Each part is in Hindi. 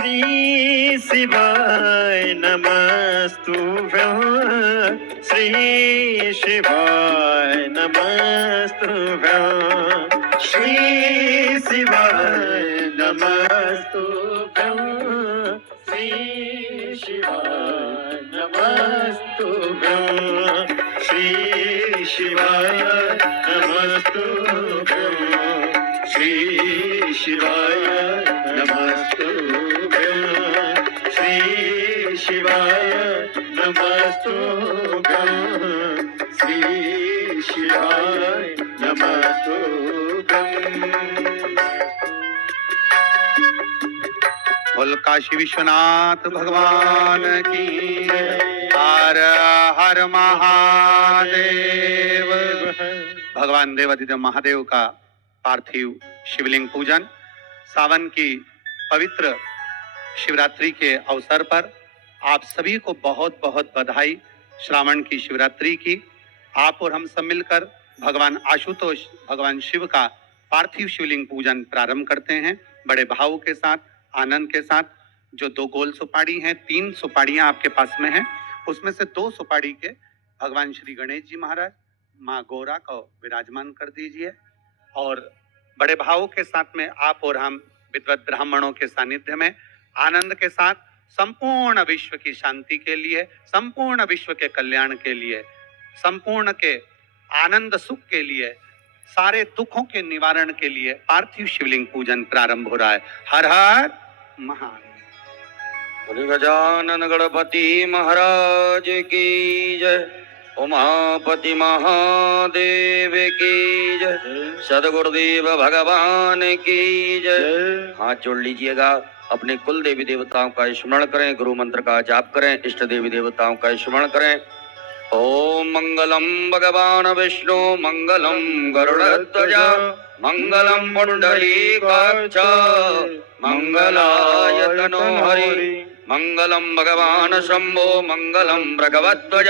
श्री शिवाय नमस्तुभ्यं श्री शिवाय नमस्तुभ्यं श्री शिवाय नमस्तुभ्यं श्री शिवाय नमस्तुभ्यं श्री शिवाय नमस्तुभ्यं श्री शिवाय नमस्तुभ्यं श्री शिवाय नमस्तुभ्यं श्री शिवाय नमस्तुभ्यं। बोल काशी विश्वनाथ भगवान की। हर हर महादेव। भगवान देवाधिदेव महादेव का पार्थिव शिवलिंग पूजन सावन की पवित्र शिवरात्रि के अवसर पर आप सभी को बहुत बहुत बधाई। श्रावण की शिवरात्रि की आप और हम सब मिलकर भगवान आशुतोष भगवान शिव का पार्थिव शिवलिंग पूजन प्रारंभ करते हैं बड़े भाव के साथ, आनंद के साथ। जो 2 गोल सुपारी हैं, 3 सुपारियां आपके पास में हैं, उसमें से 2 सुपारी के भगवान श्री गणेश जी महाराज माँ गौरा को विराजमान कर दीजिए और बड़े भावों के साथ में आप और हम विद्वत ब्राह्मणों के सानिध्य में आनंद के साथ संपूर्ण विश्व की शांति के लिए, संपूर्ण विश्व के कल्याण के लिए, संपूर्ण के आनंद सुख के लिए, सारे दुखों के निवारण के लिए पार्थिव शिवलिंग पूजन प्रारंभ हो रहा है। हर हर महादेव। गजानन गणपति महाराज की जय। उमापति महादेव की जय। सदगुरुदेव भगवान की जय। हाथ जोड़ लीजिएगा, अपने कुल देवी देवताओं का स्मरण करें, गुरु मंत्र का जाप करें, इष्ट देवी देवताओं का स्मरण करें। ओम मंगलम भगवान विष्णु मंगलम गरुड़ध्वज मंगलम पुंडरीकाक्ष मंगलाय तनो हरि मंगलम भगवान शंभो मंगलम भगवध्वज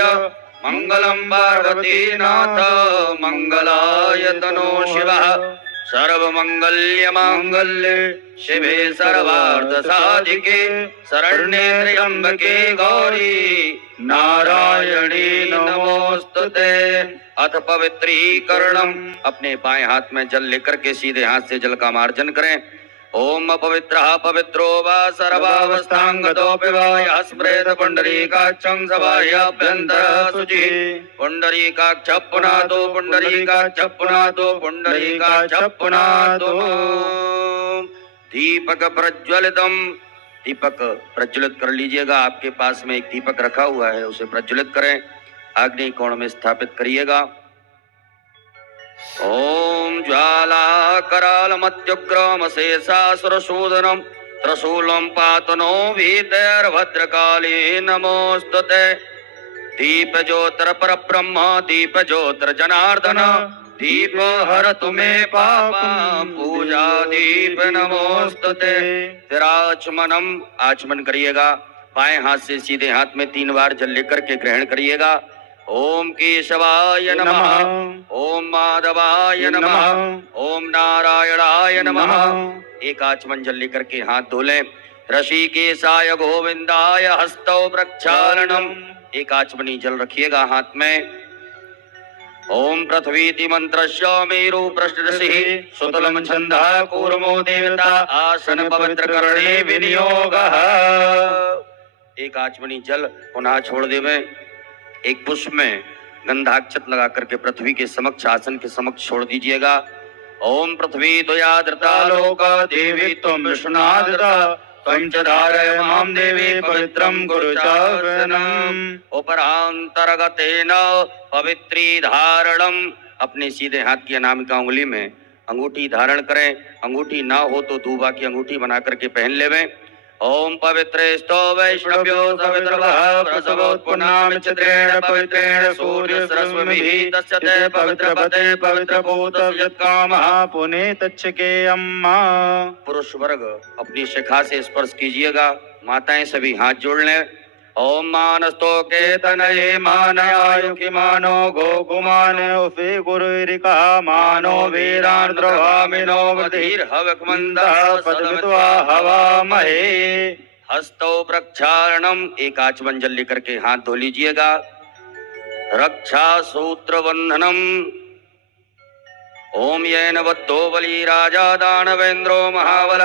मंगलम पार्वतीनाथ मंगलाय तनो शिवः। सर्वमंगल्य मांगल्ये शिवे सर्वार्थ साधिके शरण्ये त्र्यंबके गौरी नारायणी नमोस्तुते। अथ पवित्रीकरणम। अपने बाएं हाथ में जल लेकर के सीधे हाथ से जल का मार्जन करें। ओम अपवित्रः पवित्रो वा सर्वावस्थांगतोऽपि वा यः स्मरेत पुंडरीकाक्षं सभायाभ्यन्तरः शुचिः। पुंडरीकाक्षः पुनातो पुंडरीकाक्षः पुनातो पुंडरीकाक्षः पुनातो। दीपक प्रज्वलितम। दीपक प्रज्वलित कर लीजिएगा। आपके पास में एक दीपक रखा हुआ है, उसे प्रज्वलित करें, अग्नि कोण में स्थापित करिएगा। ओम ज्वाला कराल मत्युग्रम शेषासुरसूदनम त्रिशूलम पातनो भीतर्भद्रकाली नमोस्तुते। दीप ज्योतिर परब्रह्म दीप ज्योतिर जनार्दन दीप हर तुम्हें पापम पूजा दीप नमोस्तुते। फिर आचमनम। आचमन करिएगा। बाएं हाथ से सीधे हाथ में 3 बार जल लेकर के ग्रहण करिएगा। ओम केशवाय नमः ओम माधवाय नमः ओम नारायणाय नमः। एक आचमन जल लेकर के हाथ धो लें। ऋषिकेशाय गोविंदाय हस्तौ प्रक्षालनम। एक आचमनी जल रखिएगा हाथ में। ओम पृथ्वीति मंत्रस्य मेरु पृष्ठऋषिः सुतलं छन्दः कूर्मो देवता आसन पवित्र करणे विनियोगः। एक आचमनी जल पुनः छोड़ देवें। एक पुष्प में गंधाक्षत लगा करके पृथ्वी के समक्ष आसन के समक्ष छोड़ दीजिएगा। ओम पृथ्वी त्वयादृता लोका देवी त्वं विष्णुनादृता त्वं च धारय मां देवी पवित्रं गुरुचारणम्। उपरांतर्गतेन पवित्री धारणम। अपने सीधे हाथ की अनामिका उंगली में अंगूठी धारण करें। अंगूठी ना हो तो दूबा की अंगूठी बना करके पहन लेवें। ओम पवित्रेस्तो वैष्णव्यो सवितर्वः प्रसवोत्पुन्नामि चित्रेण पवित्रेण सूर्य सरस्वमिः तस्यते पवित्रपते पवित्रभूत यत्कामः पुने तच्छके अम्मा। पुरुष वर्ग अपनी शिखा से स्पर्श कीजिएगा। माताएं सभी हाथ जोड़ लें। ओम मानस्तो केतनये मानयायुखि मानो गोकुमान उफे गुरुरिका मानो वीरान द्रवामिनो धीर्हवकमन्दः पदवित्वा हवामहे। हस्तौ प्रक्षालनम, एक आचमन जल लेकर के हाथ धो लीजिएगा। रक्षा सूत्र बंधनम। ओम येन बद्धो बली राजा दानवेन्द्रो महाबल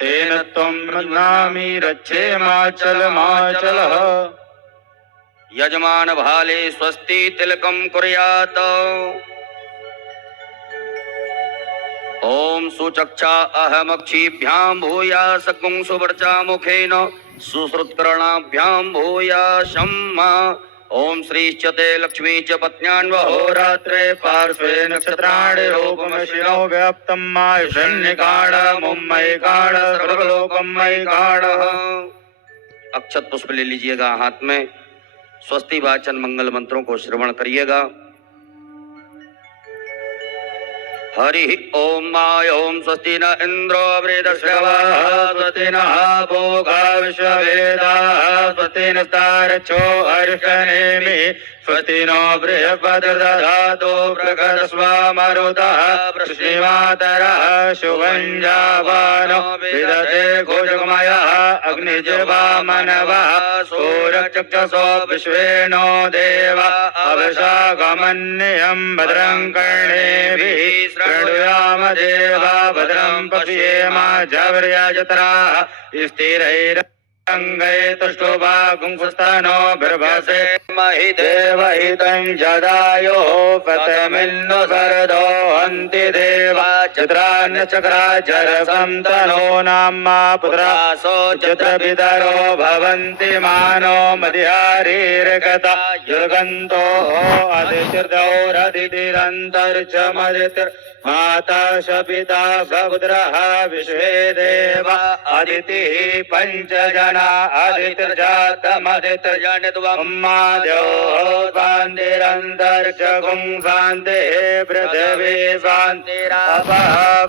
तेन त्वं नामी रक्षेमाचल माचलः। यजमान भाले स्वस्ति तिलकम कुर्यात्। ओम सुचक्षा अहमक्षिभ्याम भूया सकुं सुवर्चा मुखेन सुश्रुतकर्णाभ्यां भूया शम्मा। ओम श्रीश्चते लक्ष्मी च पत्न्यान्वहोरात्रे पार्श्वे नक्षत्राणि रूपमशिनो व्याप्तं मायुषन्निकाड मुम्मयिकाड सर्वलोकमयिकाड। अक्षत पुष्प ले लीजिएगा हाथ में। स्वस्ति वाचन मंगल मंत्रों को श्रवण करिएगा। हरि ओम माय ओम स्वस्ति न इंद्रो वृद्धश्रवः स्वस्ति नः भोगा विश्ववेदाः स्वस्ति नस्तारक्षो अर्षनेमि स्वस्ति नो बृहस्पतिर्दधातु बृहस्पतिर्मरुतः वृष्णिमातरः शुभं जावानो विदते घोषगमयः अग्निजिह्वामनवः सूर्यचक्षुषो विश्वेनो देवा अवशागमन्यं भद्रं कर्णेभिः शृणुयाम देवा भद्रं पश्येम जवर्यजत्राः स्थिरैर अंगे तुष्टुभागुंसुस्तनो बिर्भसे महि देवहितं जदायो पतमिन्नु सरदो हन्ति देवा चित्रान्यचक्राचरसं तनो नाम्मा पुत्रासो चित्रपितरो भवन्ति मानो मदिहारीर्गता युर्गन्तो अदितिर्दौरदितिरन्तर्च मदितिर् माता च पिता सपुत्रः विश्वे देवा अदितिः पञ्चजना अदितिर्जातमदितिर्जनित्वम्माद्यो शान्तिरन्तर्च गुं शान्तिः पृथिवी शान्तिरापः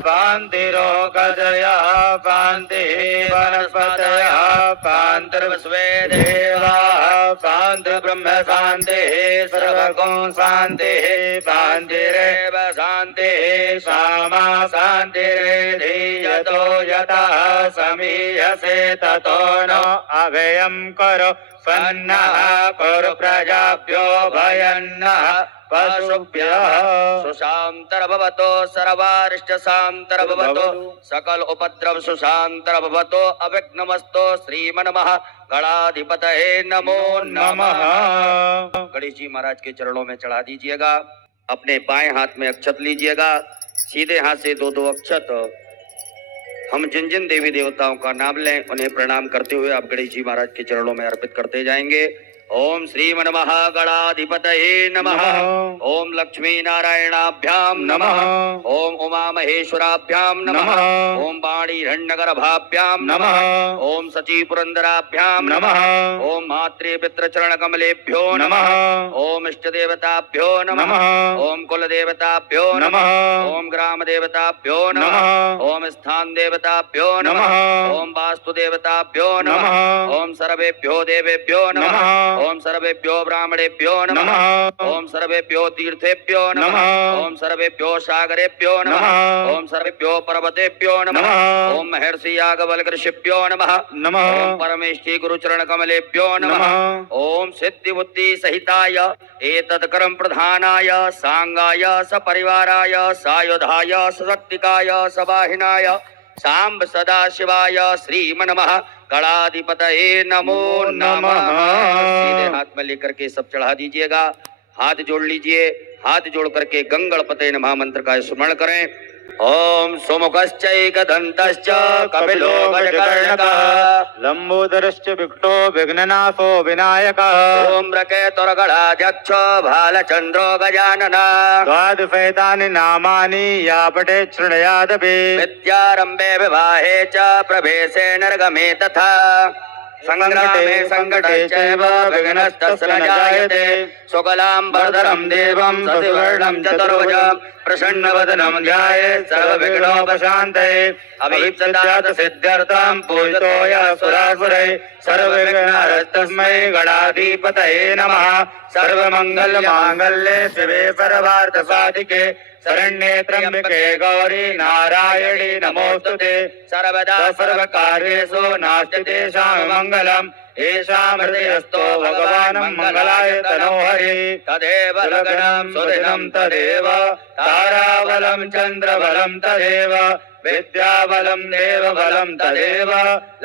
शान्तिरोगदयः शान्तिः वनस्पतयः शान्तिर्विश्वे देवाः शान्तिर्ब्रह्म शान्तिः सर्वगुं शान्तिः शान्तिरेव शान्तिः सामा शान्तिरेधीयतो यतः समीयसे ततो नो अभयं करो सन्नः कुरु प्रजाभ्यो भयन्नः पशुभ्यः सुशान्तर्भवतो सर्वारिष्टशान्तर्भवतो सकल उपद्रव सुशान्तर्भवतो अविघ्नमस्तो श्रीमन्मः गणाधिपतये नमो नमः। गणेश जी महाराज के चरणों में चढ़ा दीजिएगा। अपने बाएं हाथ में अक्षत लीजिएगा। सीधे हाथ से दो दो अक्षत हम जिन जिन देवी देवताओं का नाम लें उन्हें प्रणाम करते हुए आप गणेश जी महाराज के चरणों में अर्पित करते जाएंगे। ओम श्रीमन्मः गणाधिपतये नमः। ओम लक्ष्मी नारायणाभ्यां नमः। ओम उमा महेश्वराभ्यां नमः। ओम वाणी हिरण्यगर्भाभ्यां नमः। ओम सची पुरंदराभ्यां नमः। ओम मातृ पितृ चरण कमलेभ्यो नमः। ओम इष्ट देवताभ्यो नमः। ओम कुल देवताभ्यो नमः। ओम ग्राम देवताभ्यो नमः। ओम स्थान देवताभ्यो नमः। ओम वास्तु देवताभ्यो नमः। ओम सर्वेभ्यो देवेभ्यो नमः। ओम सर्वेभ्यो ब्राह्मणेभ्यो नमः। ओम सर्वेभ्यो तीर्थेभ्यो नमः। ओम सर्वेभ्यो सागरेभ्यो नमः। ओम सर्वेभ्यो पर्वतेभ्यो नमः। ओम महर्षि याज्ञवल्क्य ऋषिभ्यो नमः। ओम परमेष्ठी गुरुचरण कमलेभ्यो नमः। ओम सिद्धि बुद्धि सहिताय एतत्कर्म प्रधानाय सांगाय सपरिवाराय सायुधाय सशक्तिकाय सवाहिनाय सांब सदाशिवाय श्रीमन्मः गणाधिपतये नमो नमः। सीधे हाथ में लेकर के सब चढ़ा दीजिएगा। हाथ जोड़ लीजिए। हाथ जोड़ करके गंगणपते नमः मंत्र का स्मरण करें। ओम सुमुखश्चैकदन्तश्च कपिलो गजकर्णकः लंबोदरश्च विकटो विघ्ननाशो विनायकः ओम रकेतुर्गणाध्यक्ष भालचन्द्रो गजाननः द्वादशैतानि नामानि या पठेत् शृणुयादपि विद्यारम्भे विवाहे च प्रवेशे निर्गमे तथा संग्रामे संकटश्चैव विघ्नस्तस्य न जायते शुक्लां वरदं देवं शशिवर्णं चतुर्भुजं प्रसन्नवदनं ध्यायेत् सर्वविघ्नोपशान्तये अभीप्सितात् सिद्ध्यर्थं पूजितो यः सुरासुरैः सर्वविघ्नहरस्तस्मै गणाधिपतये नमः सर्वमङ्गलमाङ्गल्ये शिवे सर्वार्थसाधिके शरण्ये त्र्यम्बके गौरी नारायणी नमोस्तुते सर्वदा सर्वकार्येषु नास्ति तेषां मङ्गलम् येषां हृदयस्थो भगवान् मङ्गलाय तनो हरि तदेव लग्नं सुदिनं तदेव ताराबलं चन्द्रबलं तदेव विद्याबलं देवबलं तदेव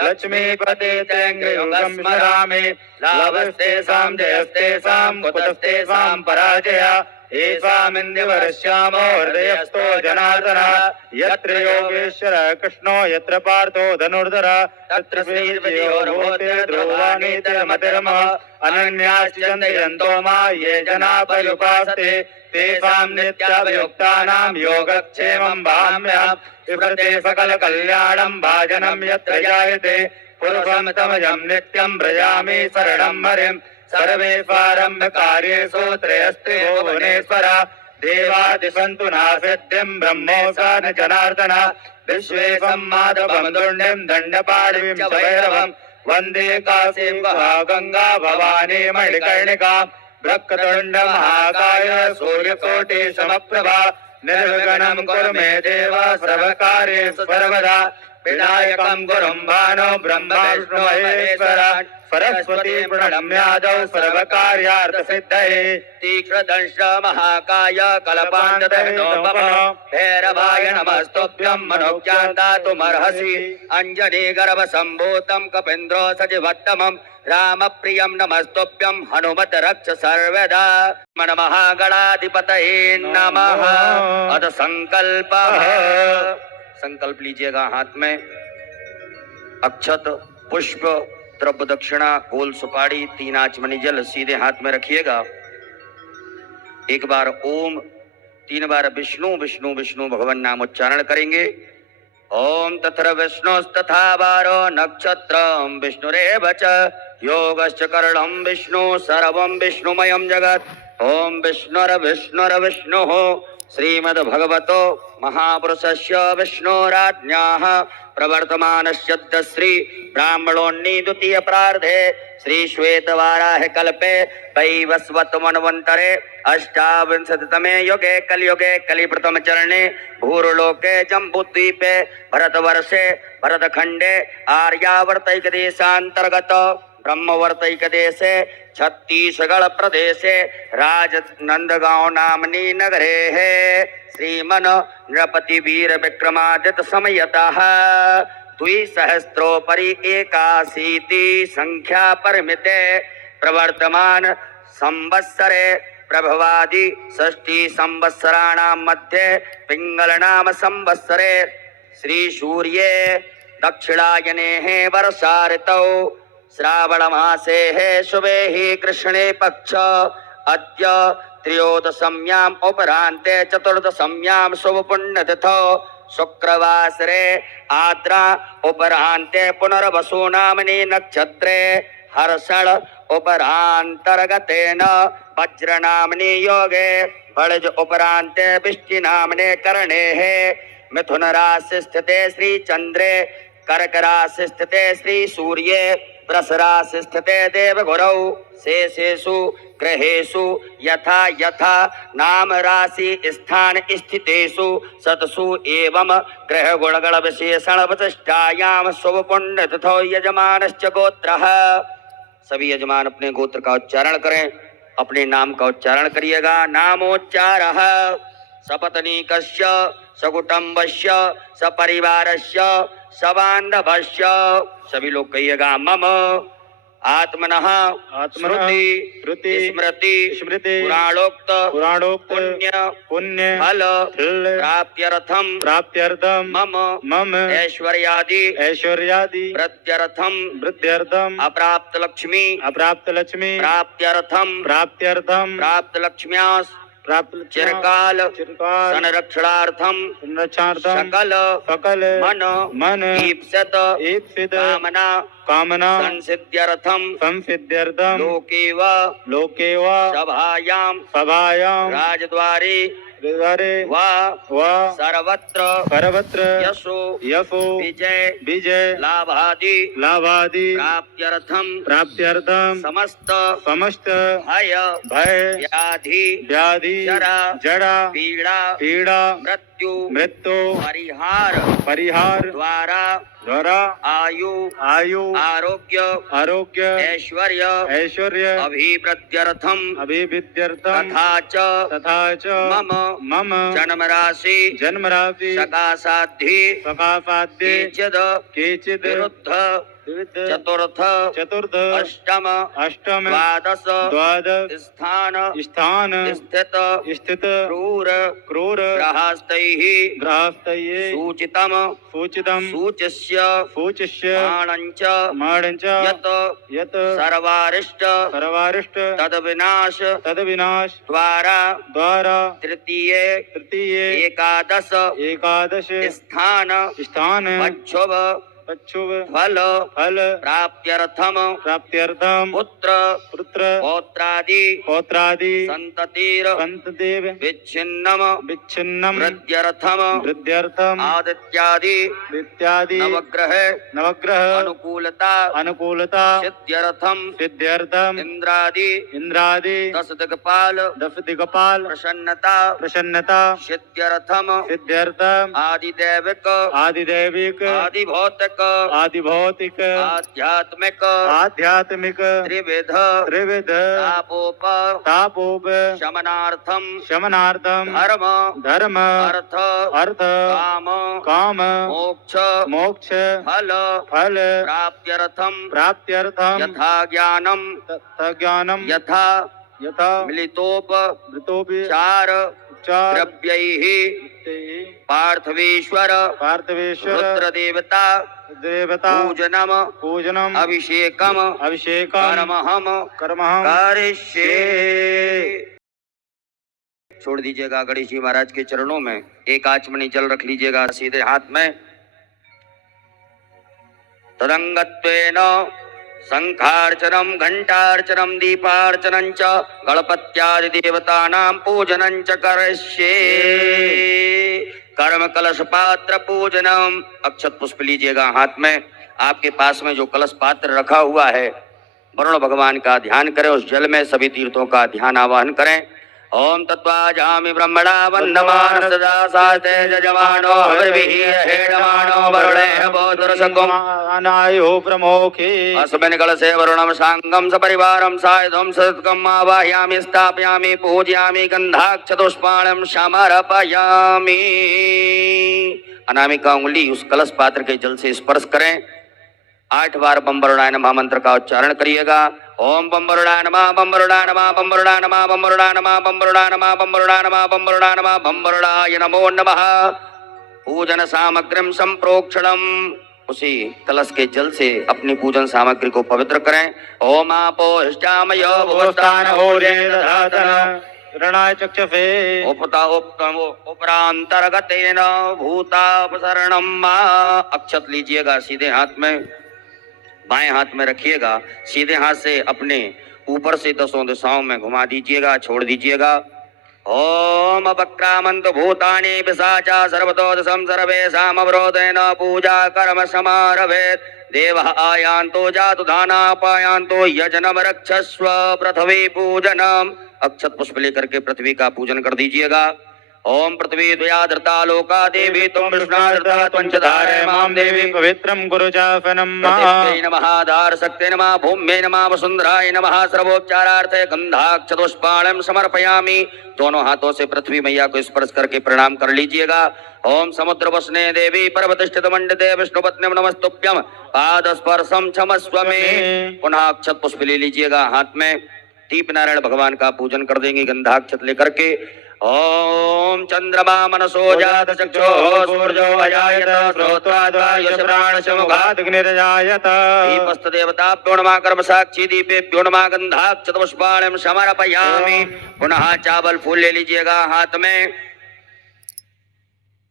लक्ष्मीपते तेऽङ्घ्रियुगं स्मरामि लाभस्तेषां जयस्तेषां कुतस्तेषां पराजयः येषामिन्द्रिवरश्यामो हृदयस्थो जनार्दनः यत्र योगेश्वर कृष्णो यत्र पार्थो धनुर्धर तत्र श्रीर्विजयोर्भूते ध्रुवानीतिर्मतिर्मः अनन्याश्च चिन्तयन्तो मा ये जनाः पर्युपासते तेषां नित्याभियुक्तानां योगक्षेमं भाम्यहम् विवृते सकलकल्याणं भाजनं यत्र जायते पुरुषं तमजं नित्यं व्रजामि शरणं हरिम् सर्वेषारम्भ कार्येषु त्रयस्ते भुवनेश्वर देवादिसन्तु नासिद्धिं ब्रह्मोऽसान जनार्दन विश्वेशं माधवं दुण्डिं दण्डपाणिं च भैरवं वन्दे काशीं गङ्गा भवानी मणिकर्णिका वक्रतुण्ड महाकाय सूर्यकोटि समप्रभा निर्विघ्नं कुरु मे देव सर्वकार्येषु सर्वदा विनायकं गुरुं भानो ब्रह्म विष्णु महेश्वर सरस्वती प्रणम्यादौ सर्वकार्यार्थसिद्धये तीक्ष्णदंश महाकाय कल्पान्तदहिनोपम भैरवाय नमस्तुभ्यं मनोज्ञान्दातुमर्हसि अञ्जनीगर्भसम्भूतं कपीन्द्रो सजीवत्तमं रामप्रियं नमस्तुभ्यं हनुमत रक्ष सर्वदा महागणाधिपतये नमः अथ संकल्पः संकल्प लीजिएगा हाथ में अक्षत पुष्प द्रव्य दक्षिणा गोल सुपारी 3 आचमनी जल सीधे हाथ में रखिएगा। एक बार ओम 3 बार विष्णु विष्णु विष्णु भगवान नाम उच्चारण करेंगे। ओम तत्र विष्णुस्तथा वारो नक्षत्रं विष्णुरेव च योगश्च करणं विष्णु सर्वं विष्णुमयं जगत्। ओम विष्णुर्विष्णुर्विष्णुः श्रीमद्भगवतो महापुरुषस्य विष्णोराज्ञाः प्रवर्तमानस्य श्री ब्राह्मणोन्नी द्वितीय प्रार्धे श्री श्वेतवाराह कल्पे वैवस्वत मन्वन्तरे अष्टाविंशतितमे युगे कलियुगे कलिप्रथम चरणे भूर्लोके जम्बूद्वीपे भरतवर्षे भरतखण्डे आर्यावर्तैक देशान्तर्गत ब्रह्मवर्तैक देशे छत्तीसगढ़ प्रदेशे राजनंदगांव नामनी नगरे है श्रीमन नृपति वीर विक्रमादित्य समयतः द्विसहस्रोपरि 81 संख्या परिमिते प्रवर्तमान संवत्सरे प्रभवादि षष्ठी संवत्सराणां मध्ये पिंगलनाम संवत्सरे श्री सूर्ये दक्षिणायने वर्षा ऋतौ श्रावण मासे है शुभे ही कृष्णे पक्ष अद्य त्रयोदशम्याम् उपरान्ते चतुर्दशम्यां शुभ पुण्यतिथौ शुक्रवासरे आद्रा उपरान्ते पुनर्वसु नामनि नक्षत्रे हर्षण उपरान्तर्गतेन वज्र नामनि योगे बलज उपरान्ते विष्टि नामने करणे है मिथुन राशि स्थिते श्री चंद्रे कर्क राशि स्थिते श्री सूर्ये वृष राशि स्थिते देवगुरौ शेषेषु ग्रहेषु यथा यथा नाम राशि स्थान स्थितेषु सतसु एवं ग्रह गुणगण विशेषण वशिष्ठायां शुभ पुण्य तिथौ यजमानश्च गोत्रः। सभी यजमान अपने गोत्र का उच्चारण करें, अपने नाम का उच्चारण करिएगा। नामोच्चारः सपत्नीकस्य सकुटुम्बस्य सपरिवारस्य सबान्धवस्य। सभी लोग कहिएगा मम आत्मनः श्रुति स्मृति पुराणोक्त पुण्य फल प्राप्त्यर्थम मम ऐश्वर्यादि वृद्ध्यर्थम अप्राप्त लक्ष्मी प्राप्त्यर्थम प्राप्त लक्ष्म्यास् प्राप्त चिरकाल चिरकाल संरक्षणार्थम संरक्षणार्थम सकल सकल मन ईप्सित ईप्सित कामना कामना संसिद्ध्यर्थम संसिद्ध्यर्थम लोकेव लोके वा सभायां सभायां राजद्वारे द्वारे वा वा सर्वत्र सर्वत्र यशो यशो विजय विजय लाभादि लाभादि प्राप्त्यर्थम प्राप्त्यर्थम समस्त समस्त भय भय व्याधि व्याधि जरा जड़ा पीड़ा पीड़ा मृत्यु मृत्यु परिहार परिहार द्वारा द्वारा आयु आयु आरोग्य आरोग्य ऐश्वर्य ऐश्वर्य अभिवृद्ध्यर्थम अभिविद्यर्थम तथा च तथा च मम मम जन्म राशि जन्मराशि सकाशाद्धि सकाशाद्ये केचिद केचित् विरुद्ध विविध चतुर्थ चतुर्थ अष्टम अष्टम द्वादश द्वादश स्थान स्थान स्थित स्थित क्रूर क्रूर ग्रहस्थैः गृहस्थये सूचितम सूचितम सूचिष्य सूचिष्य माणञ्च माणञ्च यत् यत् सर्वारिष्ट सर्वारिष्ट तद्विनाश तद्विनाश द्वारा द्वारा तृतीये तृतीये एकादश एकादश स्थान स्थान पच्छुभ पच्छुव फल फल प्राप्त्यर्थम प्राप्त्यर्थम पुत्र पुत्र पौत्रादि पौत्रादि संततिर संतदेव विच्छिन्नम विच्छिन्नम वृद्ध्यर्थम वृद्ध्यर्थम आदित्यादि इत्यादि नवग्रह नवग्रह अनुकूलता अनुकूलता सिद्ध्यर्थम सिद्ध्यर्थम इंद्रादि इंद्रादि दश दिक्पाल दश दिक्पाल प्रसन्नता प्रसन्नता सिद्ध्यर्थम सिद्ध्यर्थम आदिदैविक आदिदैविक आदिभौतिक आदिभौतिक आध्यात्मिक आध्यात्मिक त्रिविध त्रिविध तापोप तापोप शमनार्थम शमनार्थम धर्म धर्म अर्थ अर्थ काम काम मोक्ष मोक्ष फल फल प्राप्त्यर्थम प्राप्त्यर्थम यथा ज्ञानम ज्ञानम यथा यथा मिलितोपचार चार द्रव्यैः पार्थवेश्वर पार्थवेश्वर रुद्रदेवता देवता पूजनम पूजनम अभिषेकम अभिषेकम कर्महम कर्महम करिष्ये। छोड़ दीजिएगा गणेश जी महाराज के चरणों में, एक आचमनी जल रख लीजिएगा सीधे हाथ में। तदंगत्वेन शंखार्चनम घंटार्चनम दीपार्चनम च गणपत्यादि देवतानां पूजनं च करिष्ये। कर्म कलश पात्र पूजनम, अक्षत पुष्प लीजिएगा हाथ में। आपके पास में जो कलश पात्र रखा हुआ है, वरुण भगवान का ध्यान करें, उस जल में सभी तीर्थों का ध्यान आवाहन करें। ओम तत्वाजामि ब्रह्मणा वन्दमान सदा साते जजमानो हविर्भिः हेडमानो वरुणे बोधुरसकुम अनायो प्रमोखे अस्मिन् कलशे वरुणं साङ्गं सपरिवारं सायुधं सत्कम् आवाहयामि स्थापयामि पूजयामि गन्धाक्षतुष्पाणं समर्पयामि। अनामिका उंगली उस कलश पात्र के जल से स्पर्श करें। 8 बार बम वरुणाय नमः मंत्र का उच्चारण करिएगा। ओम बम वरुणाय नमः बम वरुणाय नमः बम वरुणाय नमः बम वरुणाय नमः बम वरुणाय नमः बम वरुणाय नमः बम वरुणाय नमः बम वरुणाय नमो नमः। पूजन सामग्रीं संप्रोक्षणम, उसी कलश के जल से अपनी पूजन सामग्री को पवित्र करें। ओम आपो हिष्टामयो भुवस्थान होरे दधातन रणाय चक्षुषे उपता उपरांतर्गतेन भूतापसरणम मा। अक्षत लीजिएगा सीधे हाथ में, बाएं हाथ में रखिएगा। सीधे हाथ से अपने ऊपर से 10 दिशाओं में घुमा दीजिएगा, छोड़ दीजिएगा। ओम वक्रामंत भूतानि पिशाचा सर्वतो दशम सर्वेषाम् अवरोधेन पूजा कर्म समारभेत्। देवः आयान्तो जातु दानापायान्तो यजनम रक्षस्व पृथ्वी पूजनम। अक्षत पुष्प लेकर के पृथ्वी का पूजन कर दीजिएगा। ओम पृथ्वी द्वया धृता लोका देवी त्वं विष्णाधृता त्वं च धारय मां देवी पवित्रं कुरु चापनं पृथिव्यै नमः धार शक्ते नमः भूम्यै नमः वसुन्धराय नमः। सर्वोपचारार्थे गंधाक्षतुष्पाणं समर्पयामि। दोनों हाथों से पृथ्वी मैया को स्पर्श करके प्रणाम कर लीजिएगा। ओम समुद्र वसने देवी पर्वतस्थित मंडिते विष्णुपत्नी नमस्तुभ्यं पाद स्पर्शम क्षमस्व मे। पुनः अक्षत पुष्प ले लीजिएगा हाथ में। दीप नारायण भगवान का पूजन कर देंगे गंधाक्षत लेकर के। ओम चंद्रमा मनसो जात चक्षुः सूर्यो अजायत श्रोत्राद्वायुष प्राणशमुखादग्निरजायत दीपस्थ देवताभ्यो नमः कर्म साक्षी दीपेभ्यो नमः गंधाक्षत पुष्पाणिं समर्पयामि। पुनः चावल फूल ले लीजिएगा हाथ में,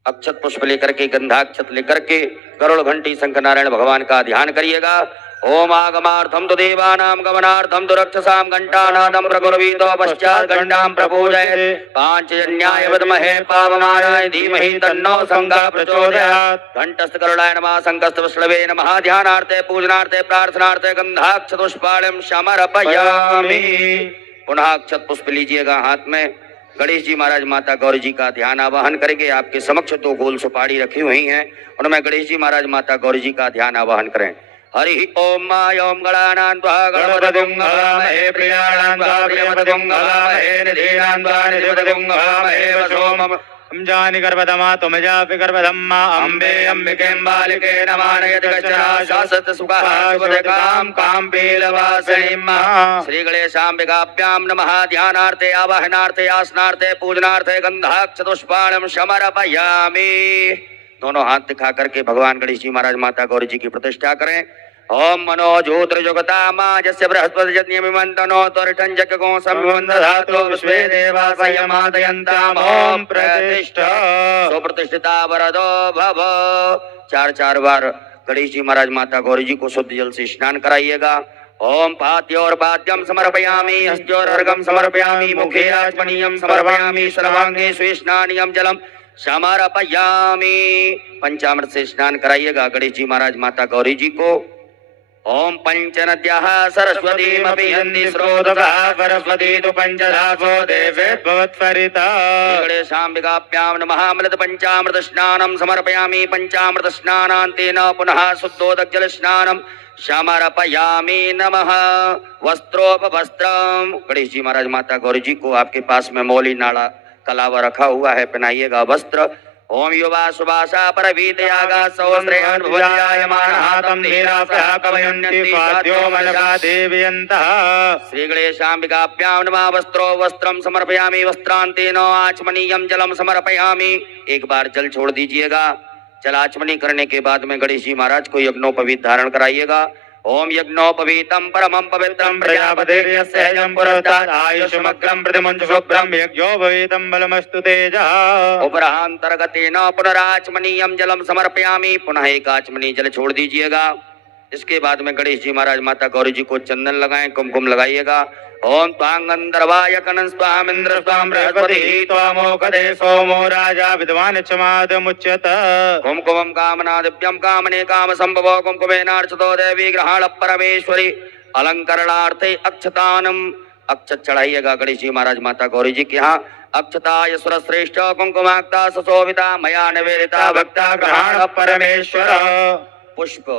अक्षत पुष्प लेकर के गंधाक्षत लेकर के गरुड़ घंटी शंकर नारायण भगवान का ध्यान करिएगा। ओम आगमार्थम तो देवानाम गमनार्थम तो रक्षसाम घंटानादम प्रकुर्वीतो पश्चात घंटाम प्रपूजयेत् पांचजन्याय विद्महे पावमानाय धीमहि तन्नो संघः प्रचोदयात्। घंटस्थ गरुडाय नमः शंखस्थ विष्णवे नमः। ध्यानार्थे पूजनार्थे प्रार्थनार्थे गंधाक्षत पुष्पाणिं समर्पयामि। पुनः अक्षत पुष्प लीजिएगा हाथ में। गणेश जी महाराज माता गौरी जी का ध्यान आवाहन करेंगे। आपके समक्ष 2 गोल सुपारी रखी हुई हैं, उनमें गणेश जी महाराज माता गौरी जी का ध्यान आवाहन करें। हरि ओम माय ओम गणानां त्वा गणपतिं हवामहे प्रियाणां त्वा प्रियपतिं हवामहे निधीनां त्वा निधिपतिं हवामहे वसोमम् जानि गर्भधमा तुमजापि गर्भधम्मा अम्बे अम्बिकें बालिके नमानयति कश्चन शासत सुखः सुखदकां कां पीलवासिनीं। श्री गणेशाम्बिकाभ्यां नमः। ध्यानार्थे आवाहनार्थे आसनार्थे पूजनार्थे गंधाक्षत पुष्पाणिं समर्पयामि। दोनों हाथ दिखा करके भगवान गणेश जी महाराज माता गौरी जी की प्रतिष्ठा करें। ओम मनोजोत्रजुगतामा जस्य बृहस्पति जन्यमिमन्तनो त्वरिठञ्जकगो संविवन्दधातो विश्वे देवा संयमादयन्ताम्। ओम प्रतिष्ठा सुप्रतिष्ठिता वरदो भव। 4 बार गणेश जी महाराज माता गौरी जी को शुद्ध जल से स्नान कराइएगा। ओम पाद्योर्पाद्यं समर्पयामि, हस्त्योर्घं समर्पयामि, मुखे आचमनीयं समर्पयामि, सर्वांगे स्वेष्णानीयं जलम समर्पयामि। पंचामृत से स्नान कराइएगा गणेश जी महाराज माता गौरी जी को। ओम पंचनद्याः सरस्वतीमपि यन्ति स्रोतः सरस्वती तु पंचधासो देवेभवत्परिता। गणेशाम्बिकाभ्यां नमः। अमृत पंचामृत स्नानं समर्पयामि। पंचामृत स्नानान्तेन पुनः शुद्धोदकजल स्नानं समर्पयामि। नमः। वस्त्रोपवस्त्रं गणेश जी महाराज माता गौरी जी को आपके पास में मौली नाड़ा कलावा रखा हुआ है, पहनाइएगा वस्त्र। ओम युवा सुभाषा परवीतयागा सहस्रेण भुजायमानः तं धीरासः कवयुन्यति पाद्यो मनसा देवयन्तः। श्री गणेशाम्बिकाभ्यां नमः। वस्त्रो वस्त्रं समर्पयामि, वस्त्रान्तेन आचमनीयं जलं समर्पयामि। एक बार जल छोड़ दीजिएगा। जल आचमनी करने के बाद में गणेश जी महाराज को यज्ञोपवीत धारण कराइएगा। ओम यज्ञोपवीतं परमं पवित्रं प्रजापतिर्यस्यैनं पुरस्तात् आयुष्मग्रं प्रतिमुञ्च शुभ्रं यज्ञोपवीतं बलमस्तु तेजः। उपरान्तर्गतेन पुनराचमनीयं जलं समर्पयामि। पुनः एक आचमनी जल छोड़ दीजिएगा। इसके बाद में गणेश जी महाराज माता गौरी जी को चंदन लगाएं, कुमकुम लगाइएगा। ओम त्वां गंधर्वाय कनं स्वाम इंद्र स्वाम बृहस्पति त्वामोकदे सोमो राजा विद्वान क्षमादमुच्यत। कुमकुमं कामना दिव्यं कामने काम संभवो कुमकुमेनार्चितो देवी ग्रहण परमेश्वरी। अलंकरणार्थे अक्षतानम अक्षत चढ़ाइएगा गणेश जी महाराज माता गौरी जी के यहाँ। अक्षताय सुर श्रेष्ठ कुंकुमाक्ता सुशोभिता मया निवेदिता भक्ता ग्रहण परमेश्वर। पुष्प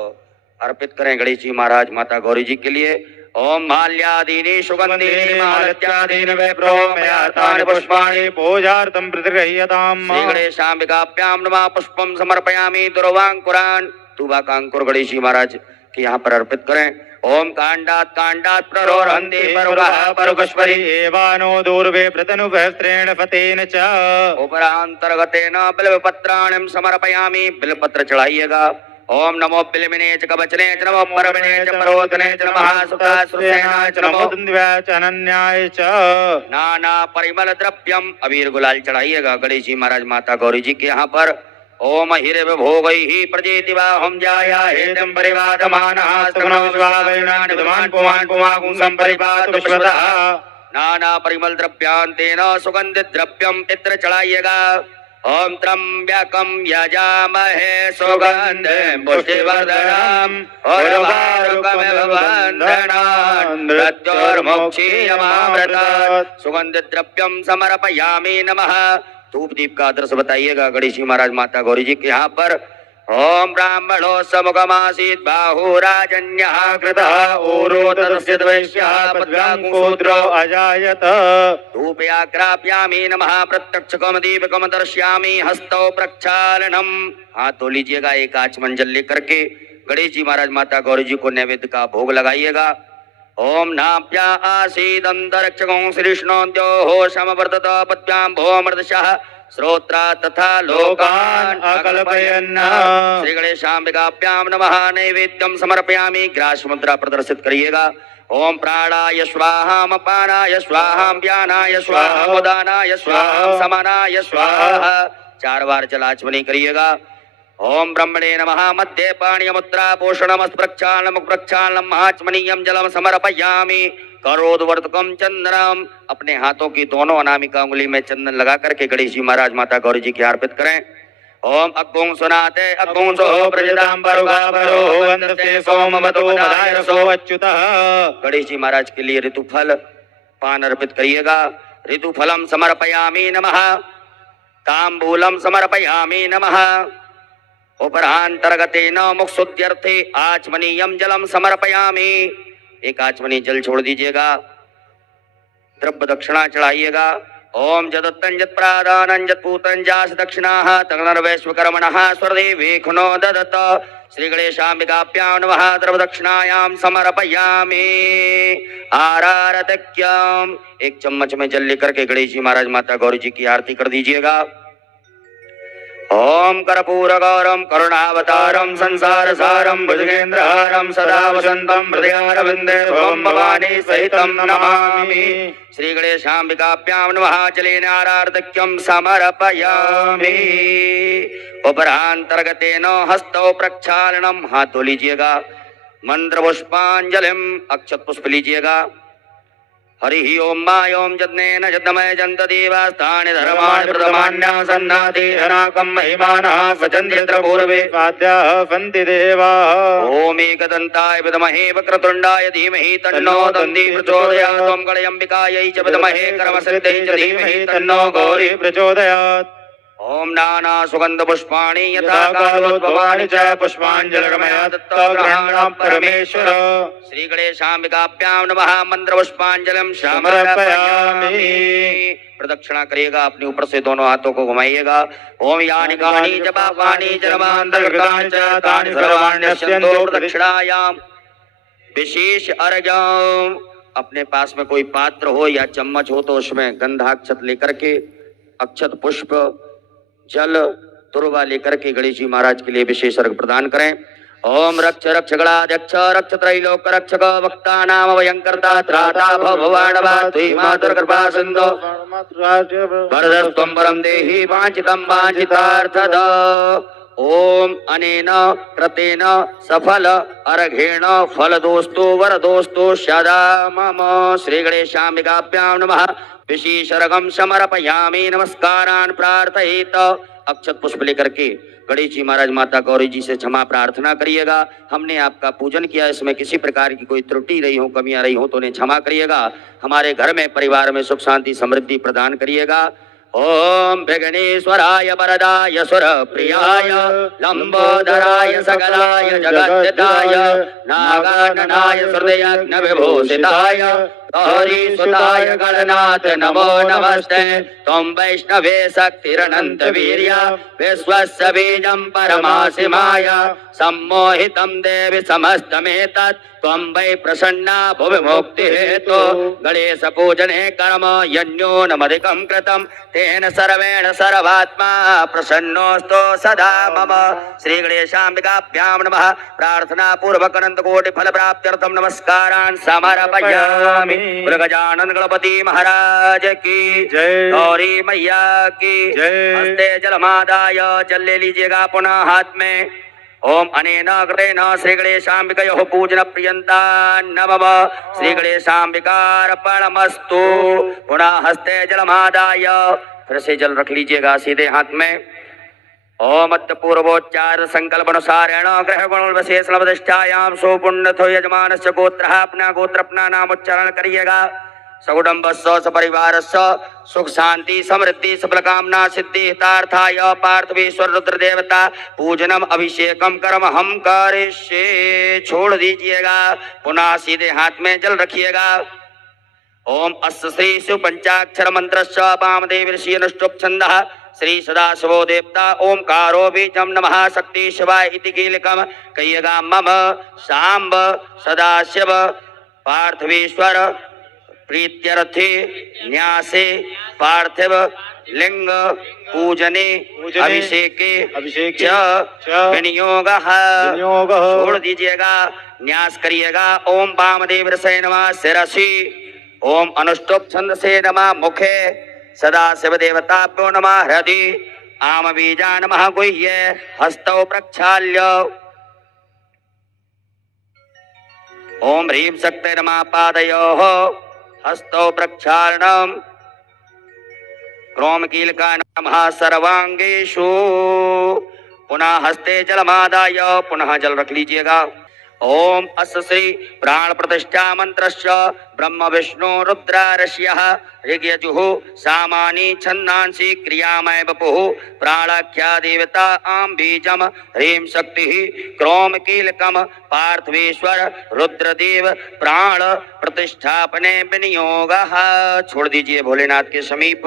अर्पित करें गणेश जी महाराज माता गौरी जी के लिए। ओम माल्यादीनि सुगंधीनि मालत्यादीनि वैप्रो मया तानि पुष्पाणि पूजार्थं प्रतिगृह्यताम्। श्री गणेशाम्बिकाभ्यां नमः। पुष्पं समर्पयामि। दुर्वांकुरान् दुर्वाकांकुर गणेश जी महाराज के यहाँ पर अर्पित करें। ओम कांडात् प्ररोहन्ति परुगः परुगश्वरी एवानो दूर्वे प्रतनुभस्त्रेण फतेन च। उपरान्तर्गतेन बिल्वपत्राणिं समर्पयामि। बिल्वपत्र चढ़ाइएगा। ओम नमो बिल्विने च कवचने च नमो परमणे च परोधने च नमः सुतासुरसेनाय च नमो दुन्द्वाय च अनन्याय च। नाना परिमल द्रव्यम अबीर गुलाल चढ़ाइएगा गणेश जी महाराज माता गौरी जी के यहाँ पर। ओम हिरविभोगैः प्रजेति बाहुं जायाहेदं परिवादमानः सुगुणो विश्वावयुनान् विद्वान् पुमान् पुमागुं सम्परिपातु विश्वतः। नाना परिमल द्रव्यांतेन सुगंधित द्रव्यम इत्र चढ़ाइएगा। ओम त्र्यंबकं यजामहे सुगंधिं पुष्टिवर्धनम् उर्वारुकमिव बन्धनान् मृत्योर्मुक्षीयमामृतात्। सुगंधित द्रव्यम समर्पयामि। नमः। धूप दीप का आदर्श बताइएगा गणेश जी महाराज माता गौरी जी के यहाँ पर। ओम ब्राह्मणो समुखमासीत् बाहुराजन्यः कृतः ऊरोतस्य द्वैष्यः पद्मांकुशूद्रो अजायत। धूपयाग्राप्यामि। नमः। प्रत्यक्षकं दीपकं दर्शयामि। हस्तौ प्रक्षालनम। हाथ धो लीजिएगा एक आचमन जल लेकर के। गणेश जी महाराज माता गौरी जी को नैवेद्य का भोग लगाइएगा। ओम नाभ्या आसीदन्तरिक्षगो श्रीष्णोद्योः समवर्तत पद्भ्यां भोमर्दशः श्रोत्रा तथा लोकान् अकल्पयन् श्री गणेशाम्बिकाभ्यां नमः। नैवेद्यम समर्पयामि। ग्रास मुद्रा प्रदर्शित करिएगा। ओम प्राणाय स्वाहा, अपानाय स्वाहा, व्यानाय स्वाहा, उदानाय स्वाहा, समानाय स्वाहा। 4 बार जलाचमनी करिएगा। ओम ब्रह्मणे नमः। मध्ये पाणीय मुद्रा पोषणम प्रक्षालनम प्रक्षालनम आचमनीयम जलम समर्पयामि। करोदवर्तकम चंदनम। अपने हाथों की दोनों अनामिका उंगली में चंदन लगा करके गणेश जी महाराज माता गौरी जी की अर्पित करें। ओम अग्गुं सुनाते अग्गुं सो प्रजतां परुगावरो वंदते सोमवतो मदायसो अच्युतः। गणेश जी महाराज के लिए ऋतुफल पान अर्पित करिएगा। ऋतुफलम समर्पयामि नमः। तांबूलम समर्पयामि नमः। उपरांतर्गतेन मुक्षुद्यर्थे आचमनीयम जलम समर्पयामि। एक आचमनी जल छोड़ दीजिएगा। द्रव्य दक्षिणा चढ़ाइएगा। ओम जदत्तं जत्प्रादानं जत्पूतं जास दक्षिणाः तगनर्वैश्वकर्मणः स्वर्देवे खुनो ददत। श्री गणेशाम्बिकाभ्यां नमः। द्रव्य दक्षिणायां समर्पयामि। आरारतक्यम। एक चम्मच में जल लेकर के गणेश जी महाराज माता गौरी जी की आरती कर दीजिएगा। ओम कर्पूर गौरम करुणावतारम संसार सारम भुजगेंद्रहारम सदा वसंतम हृदयारविंदे ओम भवानी सहितम नमामि। श्री गणेशाम्बिकाभ्यां नमः। जलेन आरार्धक्यम समर्पयामि। उपरांतर्गतेन हस्तौ प्रक्षालनम। हाथ धो लीजिएगा। मंत्र पुष्पांजलिम। अक्षत पुष्प लीजिएगा। हरि ओम मायोम जज्ञेन जज्ञमय जंत देवास्तानि धर्माणि प्रथमान्यासन्नाति अनाकं महिमानः सचन्ति यत्र पूर्वे स्वाद्याः सन्ति देवाः। ओम एकदन्ताय विद्महे वक्रतुण्डाय धीमहि तन्नो दन्ती प्रचोदयात्। ओम गणेशाम्बिकायै च विद्महे कर्मसिद्ध्यै च धीमहि तन्नो गौरी प्रचोदयात्। ओम नाना सुगंध पुष्पाणि यथा कालोद्भवानि च पुष्पाञ्जलिर्मया दत्ता ग्रहाणां परमेश्वर। श्री गणेशाम्बिकाभ्यां नमः। मंत्र पुष्पांजलिं समर्पयामि। प्रदक्षिणा करिएगा। अपने ऊपर से दोनों हाथों को घुमाइएगा। ओम यानि कानि च पापानि जलमान्तर्गतानि च तानि सर्वाण्यस्यन्तो प्रदक्षिणायां। विशेष अर्घ्यम। अपने पास में कोई पात्र हो या चम्मच हो तो उसमें गंधाक्षत लेकर के अक्षत पुष्प जल तुरवा लेकर के गणेश जी महाराज के लिए विशेष अर्घ प्रदान करें। ओम रक्ष रक्ष गणाध्यक्ष रक्ष त्रैलोक रक्षक वक्ता नाम भयंकर्ता त्राता भवानवा तुई मातुर कृपा सिंधु वरदस्त्वं वरं देहि वांछितं वांछितार्थद। ओम अनेन कृतेन सफल अर्घेण फल दोस्तु वर दोस्तु सदा मम। श्री गणेशाम्बिकाभ्यां नमः। विशेष अर्घं समर्पयामि। नमस्कारान् प्रार्थयेत। अक्षत पुष्प लेकर के गणेश जी महाराज माता गौरी जी से क्षमा प्रार्थना करिएगा। हमने आपका पूजन किया, इसमें किसी प्रकार की कोई त्रुटि रही हो, कमियां रही हो तो उन्हें क्षमा करिएगा। हमारे घर में परिवार में सुख शांति समृद्धि प्रदान करिएगा। ओम विघ्नेश्वराय वरदाय सुर प्रियाय लंबोदराय सकलाय जगद्धिताय नागाननाय हृदयाग्न विभूषिताय गौरी सुताय गणनाथ नमो नमस्ते। त्वं वैष्णवे शक्तिरनंत वीर्या विश्वस्य बीजं परमासिमाय सम्मोहितं देवि समस्तमेतत् त्वं वै प्रसन्ना भुवि मुक्ति हेतु। गणेश पूजने कर्म यन्यूनमधिकं कृतं तेन सर्वेण सर्वात्मा प्रसन्नोऽस्तु सदा मम। श्री गणेशाम्बिकाभ्यां नमः। प्रार्थना पूर्वक अनंत कोटि फल प्राप्त्यर्थं नमस्कारान् समर्पयामि। गजानन गणपति महाराज की जय। गौरी मैया की जय। हस्ते जलमादाय जल ले लीजिएगा पुनः हाथ में। ओम अनेन कृतेन श्री गणेशाम्बिकयोः पूजन प्रियंता नमः। श्री गणेशाम्बिकार्पणमस्तु। पुनः हस्ते जलमादाय फिर से जल रख लीजिएगा सीधे हाथ में। ओम मध्य पूर्वोच्चार संकल्प अनुसारेण ग्रह गुण विशेष लवधिष्ठायाम सुपुण्यथो यजमानस्य गोत्रः। अपना गोत्र अपना नाम उच्चारण करिएगा। सकुटुम्बस्य सपरिवारस्य सुख शांति समृद्धि सफल कामना सिद्धि हितार्थाय पार्थवेश्वर रुद्र देवता पूजनम अभिषेकम कर्म हम करिष्ये। छोड़ दीजिएगा। पुनः सीधे हाथ में जल रखिएगा। ओम अस्य श्री शिव पंचाक्षर मंत्रस्य वामदेव ऋषि अनुष्टुप छंदः श्री सदाशिवो देवता ओंकारो बीजम नमः शक्ति शिवाय इति कीलकम कहिएगा। मम सांब सदाशिव पार्थिवेश्वर प्रीत्यर्थे न्यासे पार्थिव लिंग पूजने अभिषेके च विनियोगः छोड़ दीजिएगा, न्यास करिएगा। ओम वामदेव ऋषये नमः शिरसि, ओम अनुष्टुप छंदसे नमः मुखे, सदा शिव देवताभ्यो नमः हृदि, आम बीजा नमः गुह्ये, हस्तौ प्रक्षाल्य ओम ह्रीं शक्ते नमः पादयोः, हस्तौ प्रक्षालनम्, क्रोम कीलका नमः सर्वांगेषु, पुनः हस्ते जलमादाय पुनः जल रख लीजिएगा। ओम अस्य श्री प्राण प्रतिष्ठा मंत्रस्य ब्रह्म विष्णु रुद्र ऋषयः ऋग्यजुः सामानि छन्दांसि क्रियामय वपुः प्राणाख्या देवता आम बीजम ह्रीं शक्तिः क्रोम कीलकम पार्थिवेश्वर रुद्रदेव प्राण प्रतिष्ठापने विनियोगः। छोड़ दीजिए भोलेनाथ के समीप।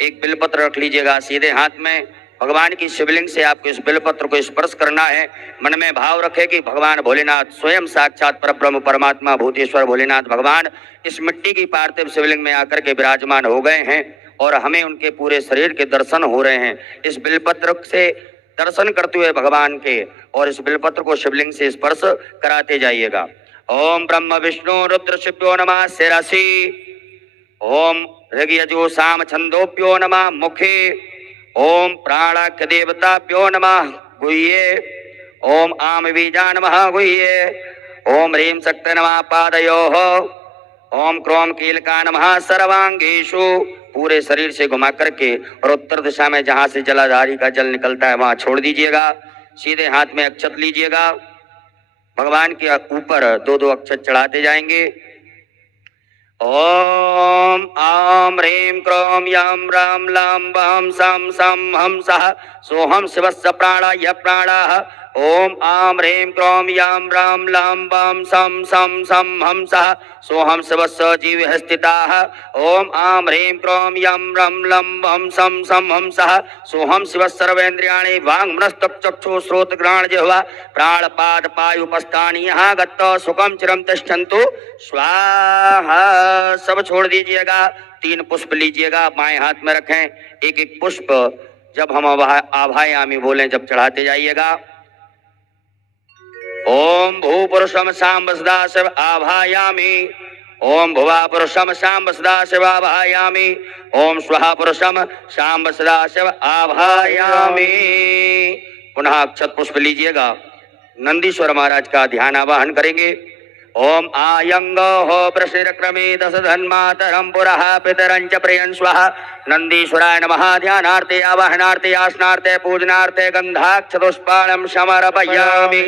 एक बिलपत्र रख लीजिएगा सीधे हाथ में। भगवान की शिवलिंग से आपको इस बिलपत्र को स्पर्श करना है। मन में भाव रखे कि भगवान भोलेनाथ स्वयं साक्षात परब्रह्म परमात्मा भूतेश्वर भोलेनाथ भगवान इस मिट्टी की पार्थिव शिवलिंग में आकर के विराजमान हो गए हैं और हमें उनके पूरे शरीर के दर्शन हो रहे हैं। इस बिलपत्र से दर्शन करते हुए भगवान के और इस बिलपत्र को शिवलिंग से स्पर्श कराते जाइएगा। ओम ब्रह्म विष्णु रुद्र शिव्यो नमः शिरसि, ओम ऋग्यजु साम छंदोभ्यो नमः मुखे, ओम प्राणाख्य देवताभ्यो नमः गुह्ये, ओम आम बीजा नमः गुह्ये, ओम ह्रीं शक्ते नमः पादयोः, ओम क्रोम कीलका नमः सर्वांगेषु। पूरे शरीर से घुमा करके और उत्तर दिशा में जहां से जलाधारी का जल निकलता है वहां छोड़ दीजिएगा। सीधे हाथ में अक्षत लीजिएगा। भगवान के ऊपर दो दो अक्षत चढ़ाते जाएंगे। ओम आम ह्रीं क्रोम यम राम लाम वाम सम सम हम सः सोहम शिवस्य प्राणाय प्राणाः। ओम आम ह्रीं क्रोम यम राम लाम वाम सम सम सम हम सः सोहम शिवस्य जीवः स्थिताः। ओम आम ह्रीं क्रोम यम रम लम वम सम सम हम सः सोहम शिवस्य सर्वेन्द्रियाणि वांग मनस्तक चक्षु श्रोत घ्राण जिह्वा प्राण पाद पायुपस्थानि यहाँ गत्त सुखम चिरम तिष्ठन्तु स्वाहा। सब छोड़ दीजिएगा। 3 पुष्प लीजिएगा, बाएं हाथ में रखें। एक एक पुष्प जब हम आभायामी बोलें जब चढ़ाते जाइएगा। ओम भू पुरुषम सांब सदाशिव आभायामी, ओम भुवा पुरुषम सांब सदाशिव आभायामी, ओम स्वहा पुरुषम सांब सदाशिव आभायामी। पुनः अक्षत पुष्प लीजिएगा। नंदीश्वर महाराज का ध्यान आवाहन करेंगे। ओम आयंगो हो प्रशिरक्रमे दश धन्मातरम पुरः पितरं च प्रियं स्वाहा। नंदीश्वराय नमः। ध्यानार्थे आवाहनार्थे आसनार्थे पूजनार्थे गंधाक्षतपुष्पाणं समर्पयामि।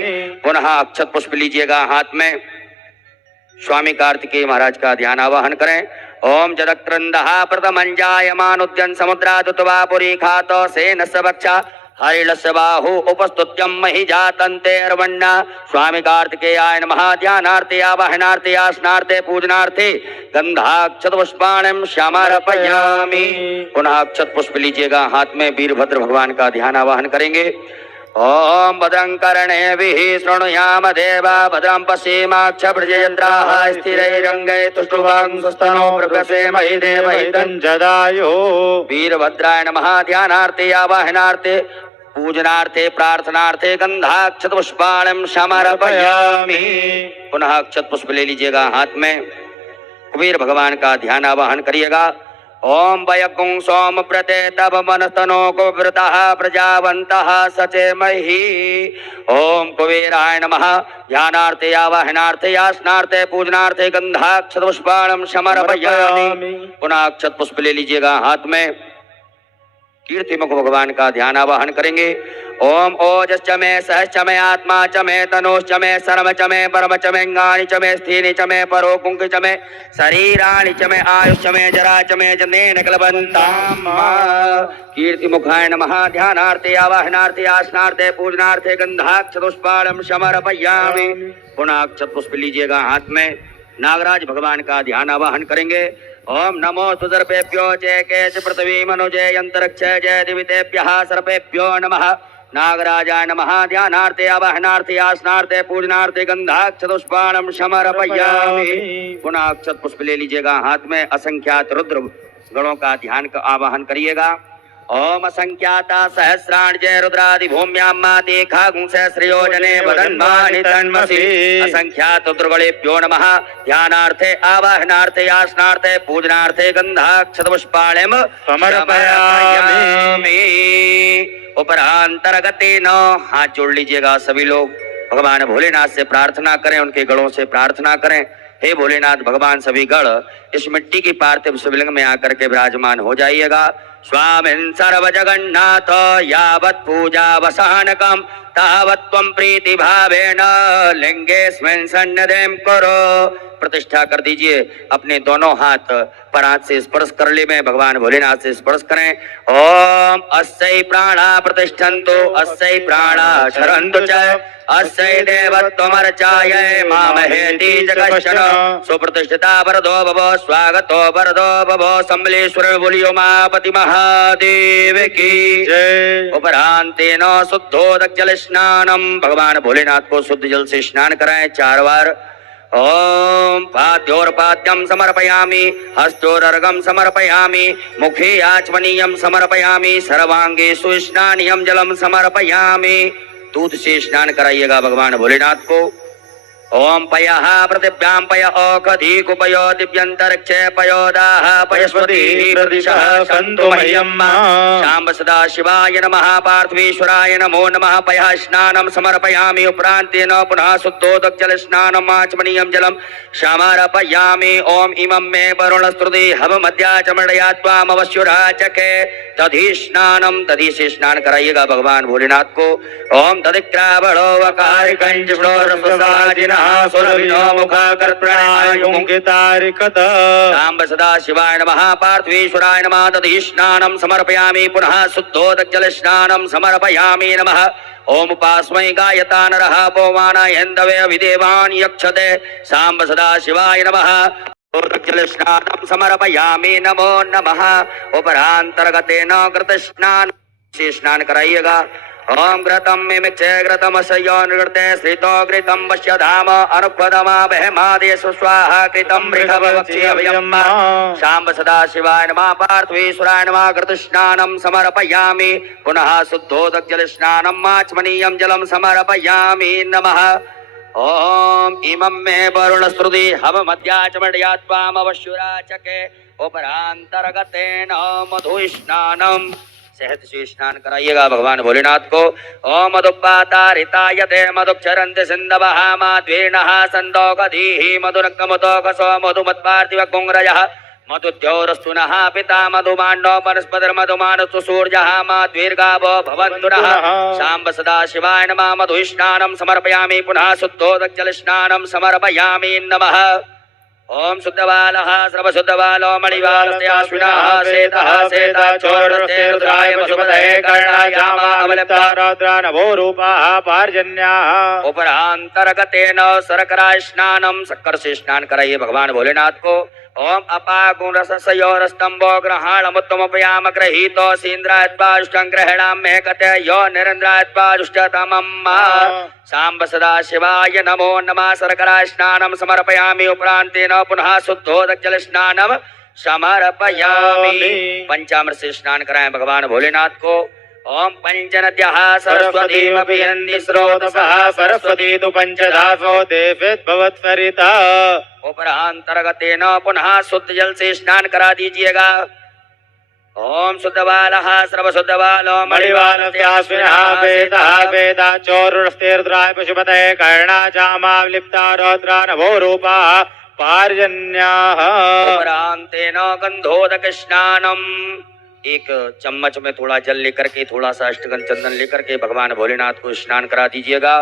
पुनः अक्षत पुष्प लीजिएगा हाथ में। स्वामी कार्तिकेय महाराज का ध्यान आवाहन करें। ओम जदक्रंदः प्रथमं जायमानुद्यन समुद्रादुतवा पुरी खातो सेनस्य वक्षा हरिणस्य बाहु उपस्तुत्यं महि जातन्ते अर्वण्णा। स्वामी कार्तिकेयाय नमः। ध्यानार्थे आवाहनार्थे आसनार्थे पूजनार्थे गंधाक्षतपुष्पाणं समर्पयामि। पुनः अक्षत पुष्प लीजिएगा हाथ में। वीरभद्र भगवान का ध्यान आवाहन करेंगे। ओम भद्रं कर्णेभिः शृणुयाम देवा भद्रं पश्येमाक्षभृजयन्त्राः स्थिरैरङ्गैः तुष्टुवां स्वस्तनो प्रभसेमहि देवहितं जदायुः। वीरभद्राय नमः। ध्यानार्थे आवाहनार्थे पूजनार्थे प्रार्थनार्थे गंधाक्षतपुष्पाणं समर्पयामि। पुनः अक्षत पुष्प ले लीजिएगा हाथ में। कुबेर भगवान का ध्यान आवाहन करिएगा। ओम वयकुं सोम प्रते तब मनस्तनो कुव्रतः प्रजावन्तः सचेमहि। ओम कुबेराय नमः। ध्यानार्थे आवाहनार्थे आसनार्थे पूजनार्थे गंधाक्षतपुष्पाणं समर्पयामि। पुनः अक्षत पुष्प ले लीजिएगा हाथ में। कीर्तिमुख भगवान का ध्यान आवाहन करेंगे। ओम ओजश्च मे सहश्च मे आत्मा च मे तनोश्च मे सर्व च मे परम च मे अंगानि च मे स्थीनि च मे परो पुंख च मे शरीराणि च मे आयुश्च मे जरा च मे जनेन कलबन्ताम्। कीर्तिमुखाय नमः। ध्यानार्थे आवाहनार्थे आसनार्थे पूजनार्थे गंधाक्षतपुष्पाणं समर्पयामि। पुनः अक्षत पुष्प लीजिएगा हाथ में। नागराज भगवान का ध्यान आवाहन करेंगे। ओम नमो सुदर्पेभ्यो जय केच पृथ्वी मनुजय अंतरिक्ष जय दिवितेभ्यः सर्पेभ्यो नमः। नागराजाय नमः। ध्यानार्थे आवाहनार्थे आसनार्थे पूजनार्थे गंधाक्षतपुष्पाणं समर्पयामि। पुनः अक्षत पुष्प ले लीजिएगा हाथ में। असंख्यात रुद्र गणों का ध्यान का आवाहन करिएगा। ओम असंख्याता सहस्राण जय रुद्रादि भूम्यां माते खागुं सहस्रयोजने वदन्मानि तन्मसि। असंख्यात रुद्रगणेभ्यो नमः। ध्यानार्थे आवाहनार्थे आसनार्थे पूजनार्थे गंधाक्षतपुष्पाणं समर्पयामि। उपरांतरगतेन हाथ जोड़ लीजिएगा सभी लोग। भगवान भोलेनाथ से प्रार्थना करें, उनके गणों से प्रार्थना करें। हे भोलेनाथ भगवान सभी गण इस मिट्टी की पार्थिव शिवलिंग में आकर के विराजमान हो जाइएगा। स्वामिन् सर्व जगन्नाथ यावत् पूजा वसानकम तावत् त्वं प्रीति भावेन लिंगेस्मिन् सन्निधिं कुरु। प्रतिष्ठा कर दीजिए। अपने दोनों हाथ पर हाथ से स्पर्श कर ले में भगवान भोलेनाथ से स्पर्श करें। ओम अस्यै प्राणा प्रतिष्ठन्तु अस्यै प्राणा शरन्तु च अस्यै देवत्वमर्चायै मामहेति च कश्चन। सुप्रतिष्ठिता वरदो भव स्वागतो वरदो भव। सम्बलेश्वर बोलियो उमापति महादेव की जय। उपरांतेन शुद्धोदक जल स्नानम। भगवान भोलेनाथ को शुद्ध जल से स्नान कराएं 4 बार। ओम पाद्योर्पाद्यं समर्पयामि हस्तोरर्घं समर्पयामि मुखे आचमनीयं समर्पयामि सर्वांगे सुस्नानियं जलम समर्पयामि। दूध से स्नान कराइएगा भगवान भोलेनाथ को। ओम पयः पृथिव्यां पय औषधीकुपयो दिव्यन्तरिक्षे पयोदाः पयस्पतिः प्रदिशः सन्तु मह्यम्। शाम्ब सदा शिवाय नमः। पार्थिवेश्वराय नमो नमः। पयः स्नानं समर्पयामि। उपरान्तेन पुनः शुद्धोदक जल स्नानम् आचमनीयं जलं समर्पयामि। ओम इमं मे वरुणस्तुति हवमध्याचमडया त्वामवश्युराचके। दधि स्नानम। दधि से स्नान कराइएगा भगवान भोलेनाथ को। ओम दधिक्रावणो वकारिकञ्चुषोरससाजिनः सुरभिनो मुखाकर्प्रणायुमुङ्कितारिकत। साम्ब सदा शिवाय नमः। पार्थिवेश्वराय नमः। दधि स्नानं समर्पयामि। पुनः शुद्धोदक जल स्नानं समर्पयामि नमः। ओम उपास्मै गायता नरः पौमानायन्दवे अभिदेवान् यक्षते। साम्ब सदा शिवाय नमः। जल स्नानं समर्पयामि नमो नमः। उपरांतर्गतेन कृत स्नान से स्नान कराइएगा। ओम घृतं मिमिक्षे घृतमस्य नृते श्रितो घृतं वश्य धाम अनुपदमा बहमादेश स्वाहा कृतं मृगवक्षेऽभयम्। शाम्ब सदा शिवाय नमः। पार्थिवेश्वराय नमः। घृत स्नानं समर्पयामि। पुनः शुद्धोदक जल स्नानम् आचमनीयं जलं समर्पयामि नमः। ओम इमं मे वरुणस्तुति हवमध्याचमडया त्वामवश्युराचके। उपरांतर्गतेन मधु स्नानम। शहद से स्नान कराइएगा भगवान भोलेनाथ को। ओम मधुपातारितायते मधुक्षरन्ति सिन्धवः माध्वीर्णः सन्दोगधीः मधुरक्कमुदोकसो मधुमत्पार्थिव कुङ्ग्रयः मधुद्योरस्तुनः पिता मधुमाण्डो वनस्पतिर्मधुमानस्तु सूर्यः माध्वीर्गावो भवन्तु नः। शाम्ब सदा शिवाय नमः। मधु स्नानं समर्पयामि। पुनः शुद्धोदक जल स्नानं समर्पयामि नमः। ओम शुद्धबालः सर्वशुद्धबालो मणिबालस्याश्विनः श्वेतः श्वेताचोरस्ते रुद्राय वसुपतये कर्णायामावलिप्ता रौद्रा नभो रूपाः पार्जन्याः। उपरांतर्गतेन शर्करा स्नानं। शक्कर से स्नान कराइए भगवान भोलेनाथ को। ओम अपागुणरसयोरस्तंभो ग्रहाणमुत्तमोपयाम गृहीतो सीन्द्रायत्वाजुष्टं ग्रहणाम्ये कते यो निरन्द्रायत्वाजुष्टतमम्। शाम्ब सदा शिवाय नमो नमः। शर्करा स्नानं समर्पयामि। उपरांतेन पुनः शुद्धोदक जल स्नानं समर्पयामि। पंचामृत से स्नान कराएं भगवान भोलेनाथ को। ओम पंचनद्यः सरस्वतीमपि यन्ति स्रोतसः सरस्वती तु पंचधासो देवेद्भवत्सरिता। उपरांतर्गतेन पुनः शुद्ध जल से स्नान करा दीजिएगा। ओम शुद्धबालः सर्वशुद्धबालो मणिबालस्याश्विनः वेदः वेदाचोरुणस्ते रुद्राय पशुपतये कर्णाचामावलिप्ता रौद्रा नभो रूपाः पार्जन्याः। उपरांतेन गंधोदक स्नानम्। एक चम्मच में थोड़ा जल लेकर के थोड़ा सा अष्टगंध चंदन लेकर के भगवान भोलेनाथ को स्नान करा दीजिएगा।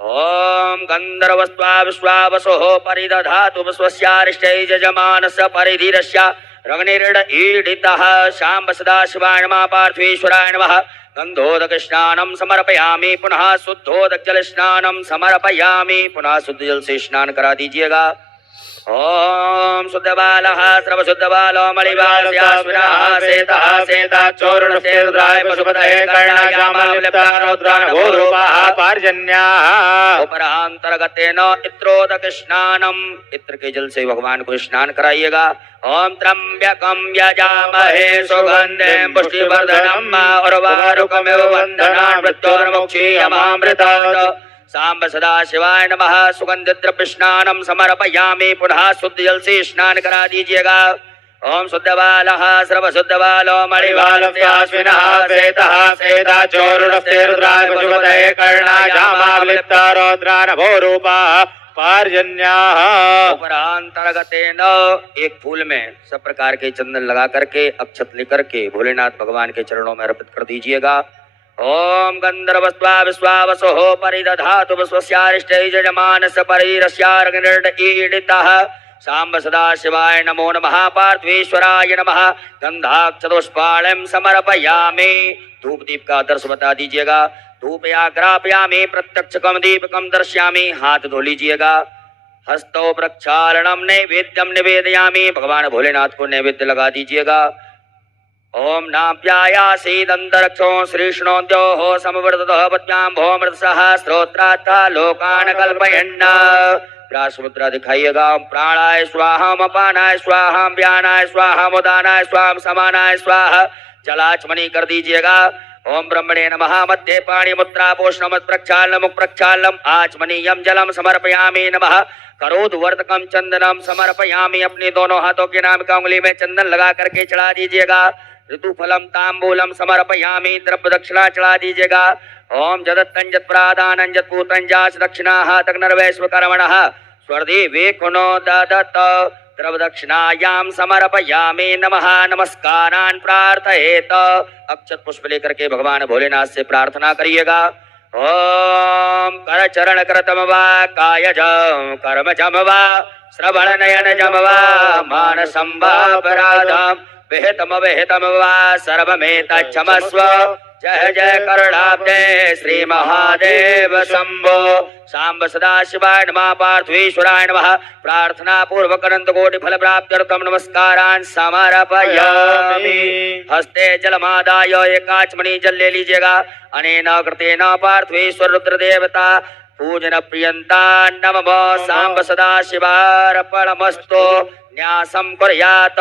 ओम गंधर्वस्त्वा विश्वावसो परिदधातु स्वस्यारिष्टै यजमानस्य परिधीरस्य रग्निर्ड ईडितः। शाम्ब सदा शिवाय नमः। पार्थिवेश्वराय नमः। गंधोदक स्नानं समर्पयामि। पुनः शुद्धोदक जल स्नानं समर्पयामि। पुनः शुद्ध जल से स्नान करा दीजिएगा। ओम शुद्ध बालः सर्व शुद्ध बालो मणिबालस्याश्विनः सेतः सेताचोरुणस्तेरुद्राय पशुपतये कर्णायामालिप्तारोद्रान भूरूपाः पार्जन्याः। उपरांतर्गतेन इत्रोदक स्नानम, इत्र के जल से भगवान को स्नान कराइएगा। ओम त्र्यंबकं यजामहे सुगंधिं पुष्टिवर्धनम् उर्वारुकमिव बन्धनान् मृत्योर्मुक्षीयमामृतात्। सांब सदा शिवाय नमः। सुगंधित द्रव्य स्नानम समर्पयामि। पुनः शुद्ध जल से स्नान करा दीजिएगा। ओम शुद्ध बालः सर्व शुद्ध बालो मणिबालस्याश्विनः सेतः सेताचोरुणस्तेरुद्राय पशुपतये कर्णायामालिप्तारोद्रान भूरूपाः पार्जन्याः। उपरांतर्गतेन एक फूल में सब प्रकार के चंदन लगा करके अक्षत लेकर के भोलेनाथ भगवान के चरणों में अर्पित कर दीजिएगा। ओम गंधर्वस्त्वा विश्वावसोः परिदधातु विश्वस्यारिष्टे यजमानस्य परिरस्यार्गनिर्डईडितः। सांब सदा शिवाय नमो नमः। पार्थेश्वराय नमः। गंधाक्षतपुष्पाणं समर्पयामि। धूप दीप का आदर्श बता दीजिएगा। धूपयाग्रापयामि प्रत्यक्षकम दीपकम दर्शयामि। हाथ धो लीजिएगा। हस्तौ प्रक्षालनम नैवेद्यम निवेदयामि। भगवान भोलेनाथ को नैवेद्य लगा दीजिएगा। ओम नाप्यायासीदंतरक्षो श्रीष्णोद्योः समवर्ततः पद्म्यां भौमृतसः स्त्रोत्रात्था लोकान् कल्पयन्ना। व्यासमुद्रा दिखाइएगा। ओम प्राणाय स्वाहा, अपानाय स्वाहा, व्यानाय स्वाहा, उदानाय स्वाहा, समानाय स्वाहा। जलाचमनी कर दीजिएगा। ओम ब्रह्मणे नमः। मध्ये पाणी मुद्रा पोषणम प्रक्षालनम मुख प्रक्षालनम आचमनीयम जलम समर्पयामि नमः। करोद वर्तकम चंदनम समर्पयामि। अपने दोनों हाथों के नाम का उंगली में चंदन लगा करके चढ़ा दीजिएगा। ऋतुफलम तांबूलम समर्पयामि। द्रव्य दक्षिणा चढ़ा दीजिएगा। ओम जदत्तं जत्प्रादानं जत्पूतं जाच दक्षिणाः तग्नर्वैश्वकर्मणः स्वर्देवे कुनो ददत्। द्रव्य दक्षिणायां समर्पयामि नमः। नमस्कारान् प्रार्थयेत। अक्षत पुष्प लेकर के भगवान भोलेनाथ से प्रार्थना करिएगा। ओम कर चरण करतम वा कायजम कर्मजम वा श्रवण नयनजम वा मानसं वा अपराधम् विहितम वा सर्वमेतच्छमस्व। जय जय करुणाब्दे श्री महादेव शंभो। सांब सदा शिवाय नमः। पार्थेश्वराय नमः। प्रार्थना पूर्वक अनंत कोटि फल प्राप्त्यर्थम नमस्कारान् समर्पयामि। हस्ते जलमादाय एकाचमनी जल ले लीजिएगा। अनेन कृतेन पार्थेश्वर रुद्र देवता पूजन प्रियंता नमः। सांब सदा शिवार्पणमस्तु। न्यासं कुर्यात्।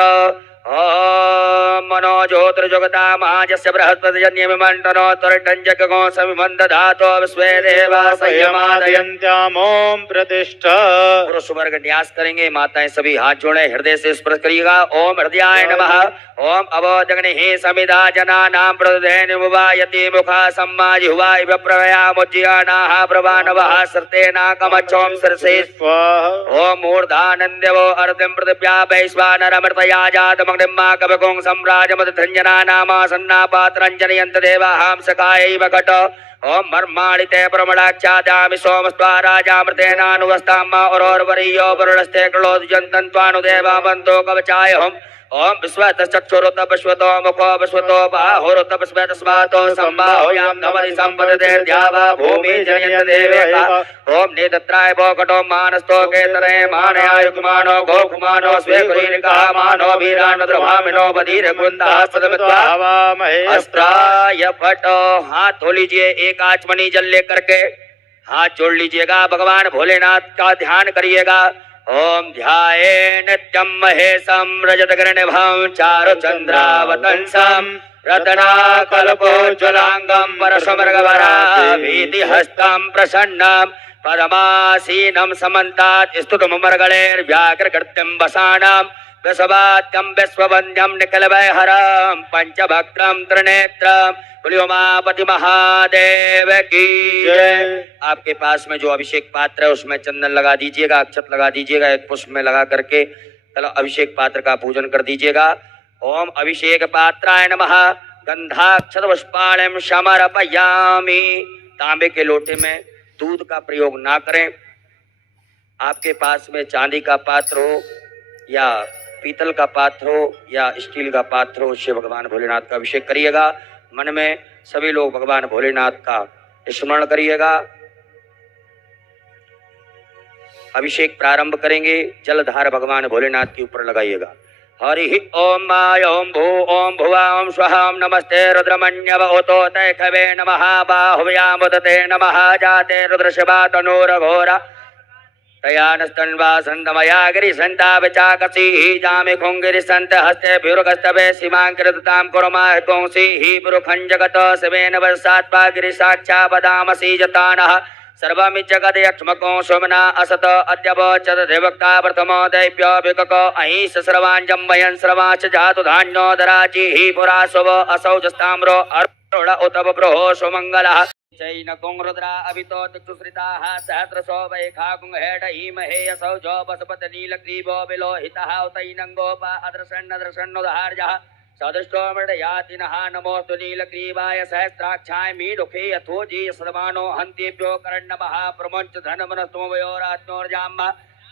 ओम मनो ज्योतिर्जगता महाजस्य बृहस्पतिजन्यमिमण्डनो त्वरिटञ्जगो समिमन्दधातो विश्वे देवा संयमादयन्त्याम्। ओम प्रतिष्ठ। पुरुष वर्ग न्यास करेंगे। माताएं सभी हाथ जोड़े हृदय से स्पर्श करिएगा। ओम हृदयाय नमः। ओम अवोजग्निः समिधा जनानां प्रदधेनुवायति मुखा सम्माजिह्वा इव प्रवयामुज्जयानाः प्रवानवः सर्तेनाकमच्छोम सरसे। ओम मूर्धानन्द्यवो अर्धिं पृथिव्या वैश्वानरमृतया जातमग्निम्मा कवकुं सम्राजमदधन्यनानामासन्नापात्रञ्जनयन्त देवाहां सखायैव घट। ओम मर्माणि ते प्रमणाच्छाद्यामि सोमस्त्वा राजामृतेनानुवस्ताम् औरोर्वरीयो वरुणस्ते क्लोदयन्तन्त्वानुदेवा बन्तो कवचाय हम। ओम विश्वतश्चक्षुरुत विश्वतो मुखो विश्वतो बाहुरुत विश्वतस्मातो संबाहुयां नमति संपदते द्यावा भूमि जनयन्त देवेका। ओम नेतत्राय बोकटो मानस्तो केतरे मानयायुक्मानो गोकुमानो स्वेकुरीरिकः मानो वीरानुद्रभामिनो बधीर कुन्दः सदमित्वा अस्त्राय फट। हाथ धो लीजिए। एक आचमनी जल लेकर के हाथ जोड़ लीजिएगा। भगवान भोलेनाथ का ध्यान करिएगा। ओम ध्याये नित्यं महेशं रजतगर्णिभं चारुचन्द्रावतंसं रत्नाकल्पोज्ज्वलांगं परशुमृगवराभीतिहस्तं प्रसन्नं पदमासीनं समन्तात् स्तुतमुमर्गणैर्व्याघ्रकृत्यं वसानं वृषभात्यं विश्ववन्द्यं निखिलवैहरं पंचभक्त्रं त्रिनेत्रं उमापति महादेव की जय। आपके पास में जो अभिषेक पात्र है उसमें चंदन लगा दीजिएगा। अक्षत लगा दीजिएगा। एक पुष्प में लगा करके अभिषेक पात्र का पूजन कर दीजिएगा। ओम अभिषेक पात्राय नमः। गंधाक्षत पुष्पाणं समर्पयामि। तांबे के लोटे में दूध का प्रयोग ना करें। आपके पास में चांदी का पात्र हो या पीतल का पात्र हो या स्टील का पात्र हो, उससे भगवान भोलेनाथ का अभिषेक करिएगा। मन में सभी लोग भगवान भोलेनाथ का स्मरण करिएगा। अभिषेक प्रारंभ करेंगे। जलधार भगवान भोलेनाथ के ऊपर लगाइएगा। हरि ओम माय ओम भू ओम भुवा ओम स्वः ओम नमस्ते रुद्रमण्यव ओतो तैखवे नमः बाहुव्यामुदते नमः जाते रुद्रशिवा तनूरघोरा तयानस्तन्वा सन्दमया गिरिसन्तापचाकसी जामि खुङ्गिरिसन्त हस्ते भ्युर्गस्तवे सीमाङ्कृतां कुर्मा हिपुंसि हि पुरुखं जगत शिवेन वर्षात्वा गिरिसाक्षापदामसि जतानः सर्वमिज्जगदयक्ष्मको सोमना असत अद्यव चतुर्वक्ता प्रथमो दैव्य विकक अहिंस सर्वाञ्जं वयं सर्वाच जातु धान्योदराचि हि पुराशव असौ जस्ताम्रो अरुण उतव प्रोहो सुमङ्गलः चैनकुं रुद्रा अभितो दिक्षुश्रिताः सहस्रशो वैखा कुंहेड हीमहे असौ जो बसपत नीलग्रीवो विलोहितः उतैनङ्गोपा अदृशन्नदृशन्नुदहार्यः सदृष्टो मृडयातिनः नमोऽस्तु नीलग्रीवाय सहस्राक्षाय मीडुखे यथो जी सर्वाणो हन्तेभ्यो करण्णमः प्रमुञ्च धनमनस्तु वयोरात्मोर्जाम्ब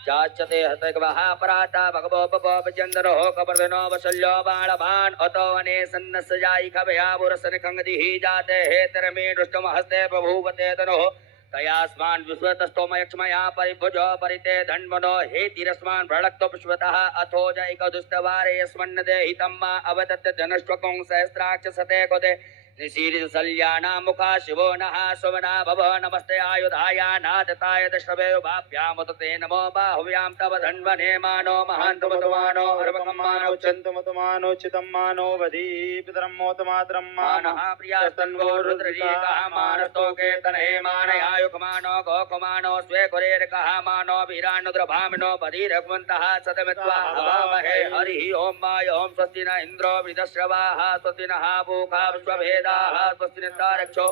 चाच्यते हतगवः पराता भगवो पपचन्दरो कपर्दनो वशल्यो बाणभान् अतो वने सन्नस्सजायि खभयावुरसन खङ्गदिः जाते हेतरमे दृष्टम हस्ते बभूवते तनोः तयास्मान् विश्वतस्तोमयक्ष्मया परिभुजो परिते धन्वनो हेतिरस्मान् भ्रळक्तो विश्वतः अथो जैकदुस्तवारे यस्मन्न देहितं मा अवदत्त धनश्वकं सहस्राक्ष सते कोदे निशीरिसल्याना मुखा शिवो नः सुमना भव नमस्ते आयुधाय नादताय दशवे भाभ्यामुदते नमो बाहुव्यां तव धन्वने मानो महान्तमतमानो हर्वकम्मानो चन्तमतमानो चितम्मानो वधी पितरं मोतमातरं मानः प्रियास्तन्वो रुद्ररीकः मानस्तो कीर्तने मानयायुकमानो गोकुमानो स्वे कुरेरकः मानो वीरान्नुद्रभामिनो बधीरघुवन्तः सतमित्वा हवामहे हरिः ओं माय ओं स्वस्ति न इन्द्रो वृधश्रवाः स्वस्ति नः पूषा विश्वभेदाः स्वस्ति नस्तारक्षो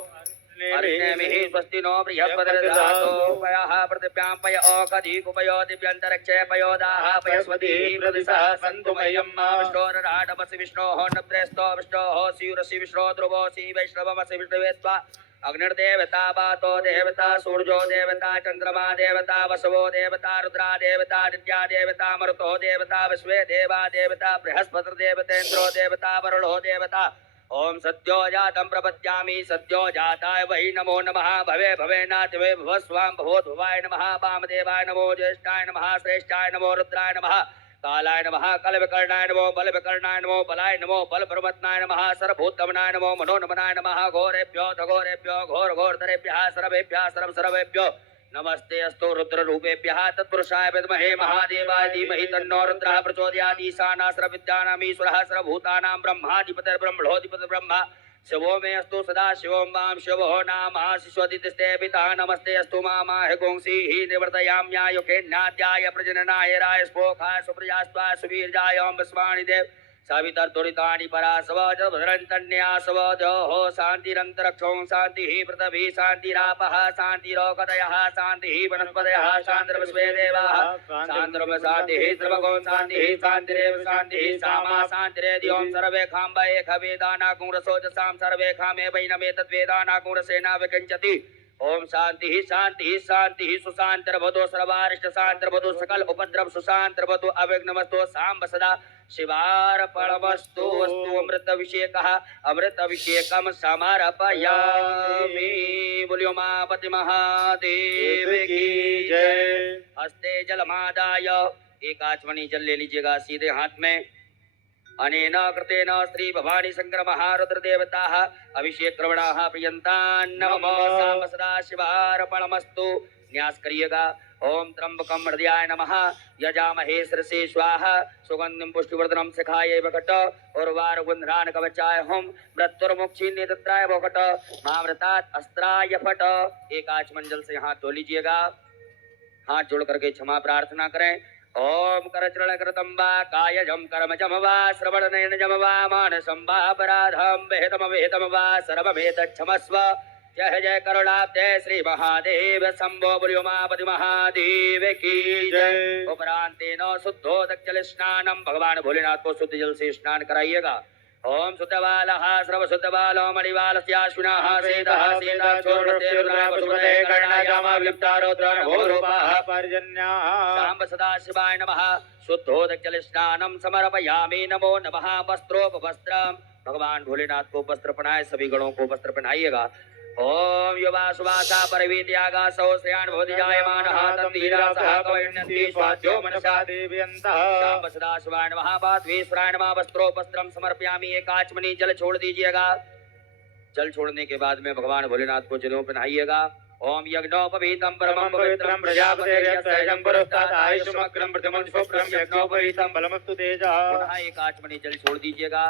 अर्णेमिः स्वस्ति नो बृहस्पतिर्दधातु पयः पृथिव्यां पय ओकधीकुपयो दिव्यन्तरिक्षे पयोदाः पयस्वतीः प्रदिशः सन्तु मह्यं विष्णोरराडमसि विष्णोः नप्रेस्तो विष्णोः स्यूरसि विष्णो ध्रुवोऽसि वैष्णवमसि विष्णुवेत्वा अग्निर्देवता वातो देवता सूर्यो देवता चंद्रमा देवता वसवो देवता रुद्रा देवता दित्या देवता मरुतो देवता विश्वे देवा देवता बृहस्पतिर्देवतेन्द्रो देवता वरुणो देवता ओम सद्यो जातं प्रपद्यामि सद्यो जाताय वै नमो नमः भवे भवेनातिवे भवस्वां भवोद्भवाय नमः वामदेवाय नमो ज्येष्ठाय नमः श्रेष्ठाय नमो रुद्राय नमः कालाय नमः कलविकर्णाय नमो बलविकर्णाय नमो बलाय नमो बलप्रमत्नाय नमः सर्वभूतमनाय नमो मनोनमनाय नमः घोरेभ्यो घोरेभ्यो घोर घोरतरेभ्यः सर्वेभ्यः सर्वसर्वेभ्यो नमस्ते अस्तु रुद्र रूपेभ्यः तत्पुरुषाय विद्महे महादेवाय धीमहि तन्नो रुद्रः प्रचोदयात् ईशानः सर्वविद्यानामीश्वरः सर्वभूतानां ब्रह्माधिपतिर्ब्रह्मणोऽधिपतिर्ब्रह्म शिवो मे अस्तु सदा शिवों वां शिवो नाम शिशोदितस्ते पिता नमस्ते अस्तु मामाह गोंसीः निवर्तयाम्यायुखेन्नाद्याय प्रजननाय राय स्पोखाय सुप्रजास्त्वा सुवीर्याय ओं विस्वाणि देव सावितर्तुरितानि परासव जभद्रन्तन्यासव जोः शान्तिरन्तरिक्षं शान्तिः पृथिवी शान्तिरापः शान्तिरोकदयः शान्तिः वनस्पतयः शान्तिर्विश्वे देवाः शान्तिर्म शान्तिः सर्वगो शान्तिः शान्तिरेव शान्तिः सामा शान्तिरेद्यों सर्वे खाम्ब एकवेदानाकुंरसोजसां सर्वे खामे वैनमेतद्वेदानाकुंरसेना विकिञ्चति ओम शांति शांति शांति सुशांतिर्भवतु सर्वारिष्ट शांतिर्भवतु सकल उपद्रव सुशांतिर्भवतु अविघ्नमस्तु सांब सदा शिवार्पणमस्तु वस्तु अमृतभिषेकः अमृतभिषेकं समर्पयामि। बोलियो उमापति महादेव की जय। हस्ते जलमादाय एक आचमनी जल ले लीजिएगा सीधे हाथ में। अनेन कृतेन श्री भवानी शंकर महारुद्र देवताः अभिषेक क्रमणाः प्रियन्तान् नमो सांब सदा शिवार्पणमस्तु। न्यास करिएगा। ओम त्र्यंबकं हृदयाय नमः यजामहे शिरसे स्वाहा सुगंधिं पुष्टिवर्धनं शिखायै वकट उर्वार गुंध्रान कवचाय हुम मृत्युर्मुक्षिन्ने तत्राय वकट मामृतात् अस्त्राय फट। एक आचमन से हाथ धो लीजिएगा। हाथ जोड़ करके क्षमा प्रार्थना करें। ओम करचरण कृतं वा कायजं कर्मजं वा श्रवणनयनजं वा मानसं वा अपराधं विहितं वा सर्वमेतच्छमस्व। जय जय करुणाब्धे श्री महादेव शंभो। बोलियो उमापति महादेव की जय। उपरांतेन शुद्धोदक जल स्नानम भगवान भोलेनाथ को शुद्ध जल से स्नान कराइएगा। ओम शुद्धबालः सर्वशुद्धबालो मणिबालस्याश्विनः सेदः सेदाक्षोर्णतेरुद्रावसुमते कर्णायामाविलिप्तारोद्रान् भूरूपाः पर्जन्याः। सांब सदाशिवाय नमः। शुद्धोदक जल स्नानम समर्पयामि। नमो नमः। वस्त्रोपवस्त्रम भगवान भोलेनाथ को वस्त्र पहनाए। सभी गणों को वस्त्र पहनाइएगा। ओम युवा सुवासा परवीत्यागा सहस्रयान भवति जायमानः तन्धीरा सह कवयन्ति स्वाद्यो मनसा देव्यन्तः शाम सदा शिवाय नमः बात्वीश्वराय नमः वस्त्रोपस्त्रम समर्पयामि। एक आचमनी जल छोड़ दीजिएगा। जल छोड़ने के बाद में भगवान भोलेनाथ को जलों पे नहाइएगा। ओम यज्ञोपवीतम परमं पवित्रं प्रजापतिर्यस्सहजं पुरस्तात् आयुष्मग्रं प्रथमं शुभ्रं यज्ञोपवीतम बलमस्तु तेजः। पुनः एक आचमनी जल छोड़ दीजिएगा।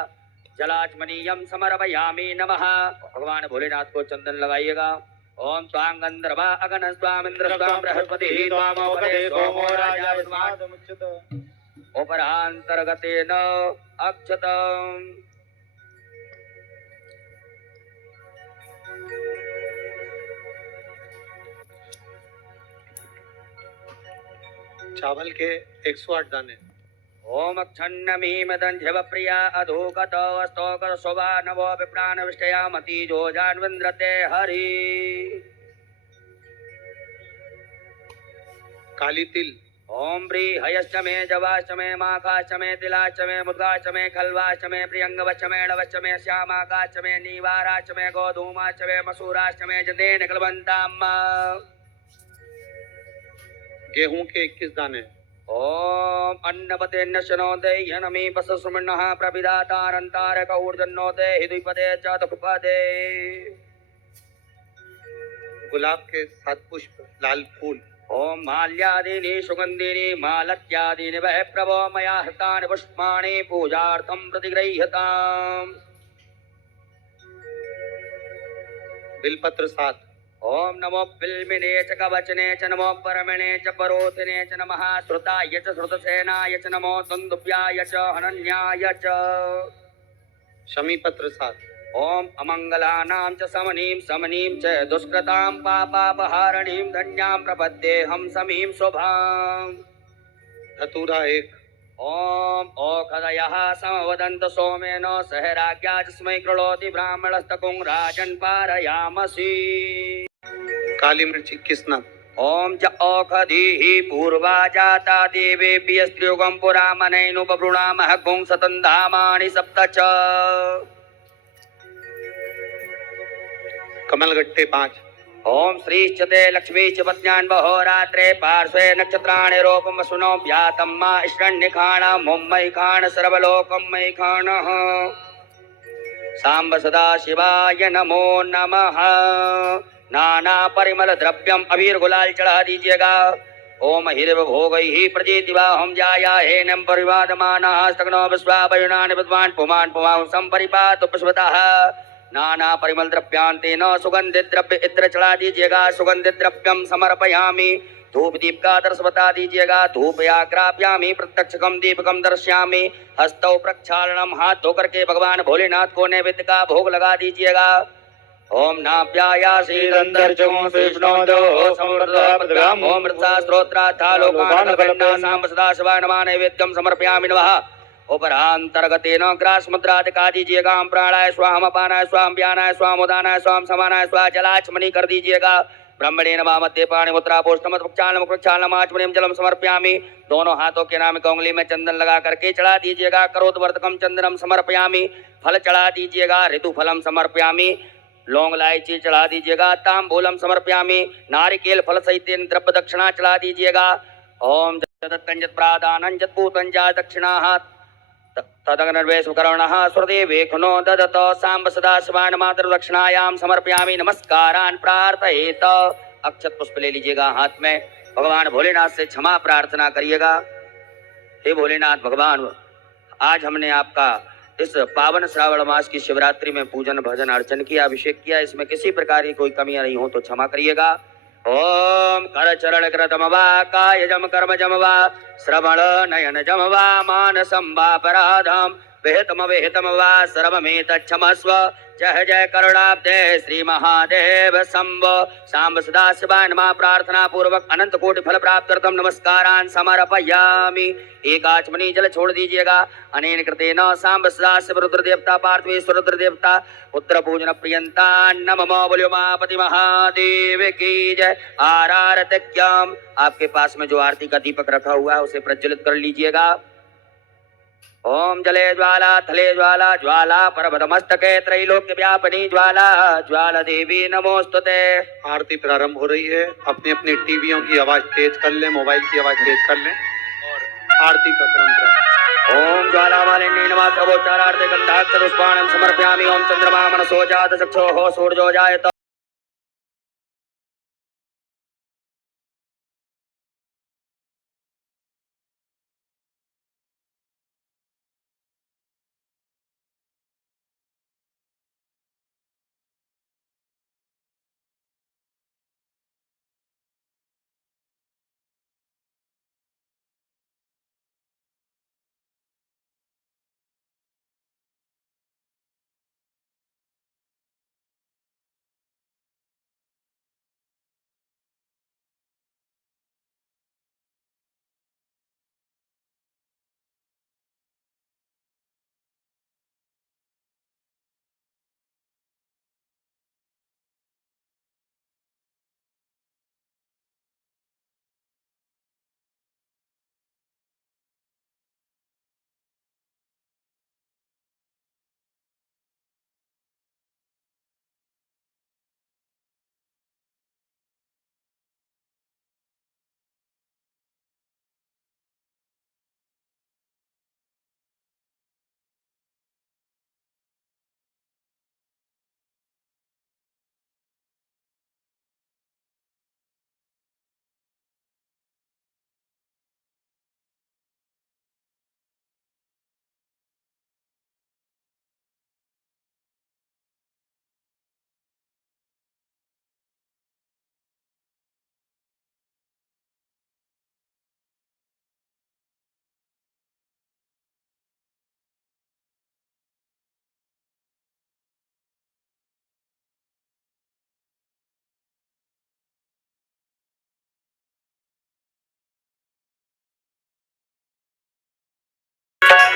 जलाचमनीयम समर्पयामि नमः। भगवान भोलेनाथ को चंदन लगाइएगा। ओम स्वां गंधर्वा अगन स्वामिंद्र स्वां बृहस्पति स्वामोपदे सोमो राजा विद्वान् उपरांतर्गतेन अक्षतम्। चावल के 108 दाने। ओम क्षन्नमीम दंध्यव प्रिया अधोकत स्तोकर शोभा नवो विप्राण विष्टया मती जो जानविंद्रते हरि। काली तिल। ओम प्री हयश्च मे जवाश्च मे माखाश्च मे तिलाश्च मे मुद्गाश्च मे खल्वाश्च मे प्रियंगवश्च मे णवश्च मे श्यामाकाश्च मे नीवाराश्च मे गोधूमाश्च मे मसूराश्च मे जतेन कलवन्ताम्। गेहूं के 21 दाने। ओम अन्नपते नशनोते यनमी पससुमन्नः प्रविदातारन्तारक ऊर्जन्नोते हिद्विपदे च तकुपदे। गुलाब के 7 पुष्प लाल फूल। ओम माल्यादीनि सुगंधीनि मालत्यादीनि वै प्रभो मया हृतानि पुष्पाणि पूजार्थं प्रतिगृह्यताम्। बिलपत्र 7। ओम नमो बिल्मिने च कवचने च नमो परमणे च परोथिने च नमः श्रुताय च श्रुतसेनाय च नमो दुन्दुभ्याय च हनन्याय च। शमीपत्र 7। ओम अमंगलानां च समनीं च दुष्कृतां पापापहारणीं धन्यां प्रपद्येऽहं समीं शुभाम्। धतूरा 1। ओम ओखदयः समवदन्त सोमेन सह राज्ञा तस्मै कृणोति ब्राह्मणस्तकुं राजन् पारयामसि। काली मिर्च 21 नग। ओम च औषधीः पूर्वा जाता देवेभ्यः स्त्रियुगं पुरा मनैनुपवृणामः गुं सतं धामानि सप्त च। कमलगट्टे 5। ओम श्रीश्चते लक्ष्मीश्च पत्न्यान् बहोरात्रे पार्श्वे नक्षत्राणि रूपमसुनो व्यातं मा इष्टन्निखाण मुम्मैखाण सर्वलोकं मैखाणः। सांब सदा शिवाय नमो नमः। नाना परिमल द्रव्यम अबीर गुलाल चढ़ा दीजिएगा। ओम हिरव भोगैः प्रजेतिवाहं जायाहेनं परिवादमानः स्तग्नो विश्वावयुनानि विद्वान् पुमान् पुमां संपरिपातु पुष्पतः। नाना परिमल द्रव्यांतेन सुगंधित द्रव्य इत्र चढ़ा दीजिएगा। सुगंधित द्रव्यम समर्पयामि। धूप दीप का दर्श बता दीजिएगा। धूप आग्राप्यामि प्रत्यक्षकम दीपकम दर्श्यामि। हस्तौ प्रक्षालनम हाथ धोकर के भगवान भोलेनाथ को नैवेद्य का भोग लगा दीजिएगा। ओम नाप्यायासीदंतर्जगो विष्णोदो समृद्धः पद्गाम ओम मृत्सा स्तोत्राथा लोकान् कल्पना सांब सदा शिवाय नमः नैवेद्यम समर्पयामि नमः। उपरांतर्गतेन ग्रास मुद्रा दिखा दीजिएगा। हम प्राणाय स्वाम अपानाय स्वाम व्यानाय स्वाम उदानाय स्वाम समानाय स्वा जलाचमनी कर दीजिएगा। ब्रह्मणे नमः मध्य पाणि मुद्रा पोष्टमत प्रक्षालनम आचमनीम जलम समर्पयामि। दोनों हाथों के नाम कंगली में चंदन लगा करके चढ़ा दीजिएगा। करोतवर्तकम चंदनम समर्पयामि। फल चढ़ा दीजिएगा। ऋतु फलम समर्पयामि। लौंग इलायची चढ़ा दीजिएगा। तांबूलम समर्पयामि। नारिकेल फल सहित द्रव्य दक्षिणा चढ़ा दीजिएगा। ओम जदत्तंजत प्रादानंजत पूतंजा दक्षिणाः तदग्नर्वेशकर्णः सुरदेवेखनो ददत सांब सदा शिवाय नमः दक्षिणायां समर्पयामि। नमस्कारान् प्रार्थयेत। अक्षत पुष्प ले लीजिएगा हाथ में। भगवान भोलेनाथ से क्षमा प्रार्थना करिएगा। हे भोलेनाथ भगवान, आज हमने आपका इस पावन श्रावण मास की शिवरात्रि में पूजन भजन अर्चन किया, अभिषेक किया। इसमें किसी प्रकार की कोई कमियां नहीं हो तो क्षमा करिएगा। ओम कर चरण कृतम वा कायजम कर्मजम वा श्रवण नयन जम वा मानसं वा पराधम विहितम विहितम वा सर्वमेतच्छमस्व। जय जय करुणाब्दे श्री महादेव शंभ। सांब सदा शिवाय नमः प्रार्थना पूर्वक अनंत कोटि फल प्राप्त करतम नमस्कारान् समर्पयामि। एक आचमनी जल छोड़ दीजिएगा। अनेन कृतेन सांब सदा शिव रुद्र देवता पार्थिवेश्वर रुद्र देवता पुत्र पूजन प्रियंता नमो बोलो उमापति महादेव की जय। आरारत्यम आपके पास में जो आरती का दीपक रखा हुआ है उसे प्रज्वलित कर लीजिएगा। ओम जले ज्वाला थले ज्वाला ज्वाला पर्वतमस्तके त्रैलोक्य व्यापिनी ज्वाला ज्वाला देवी नमोस्तुते। आरती प्रारंभ हो रही है। अपनी अपनी टीवियों की आवाज तेज कर लें, मोबाइल की आवाज तेज कर लें और आरती का क्रम प्रारंभ। ओम ज्वाला मालिनी नमः सर्वोच्चारार्थे गंधाक्षर पुष्पाणं समर्पयामि। ओम चंद्रमा मनसो जात चक्षुः सूर्यो जायत।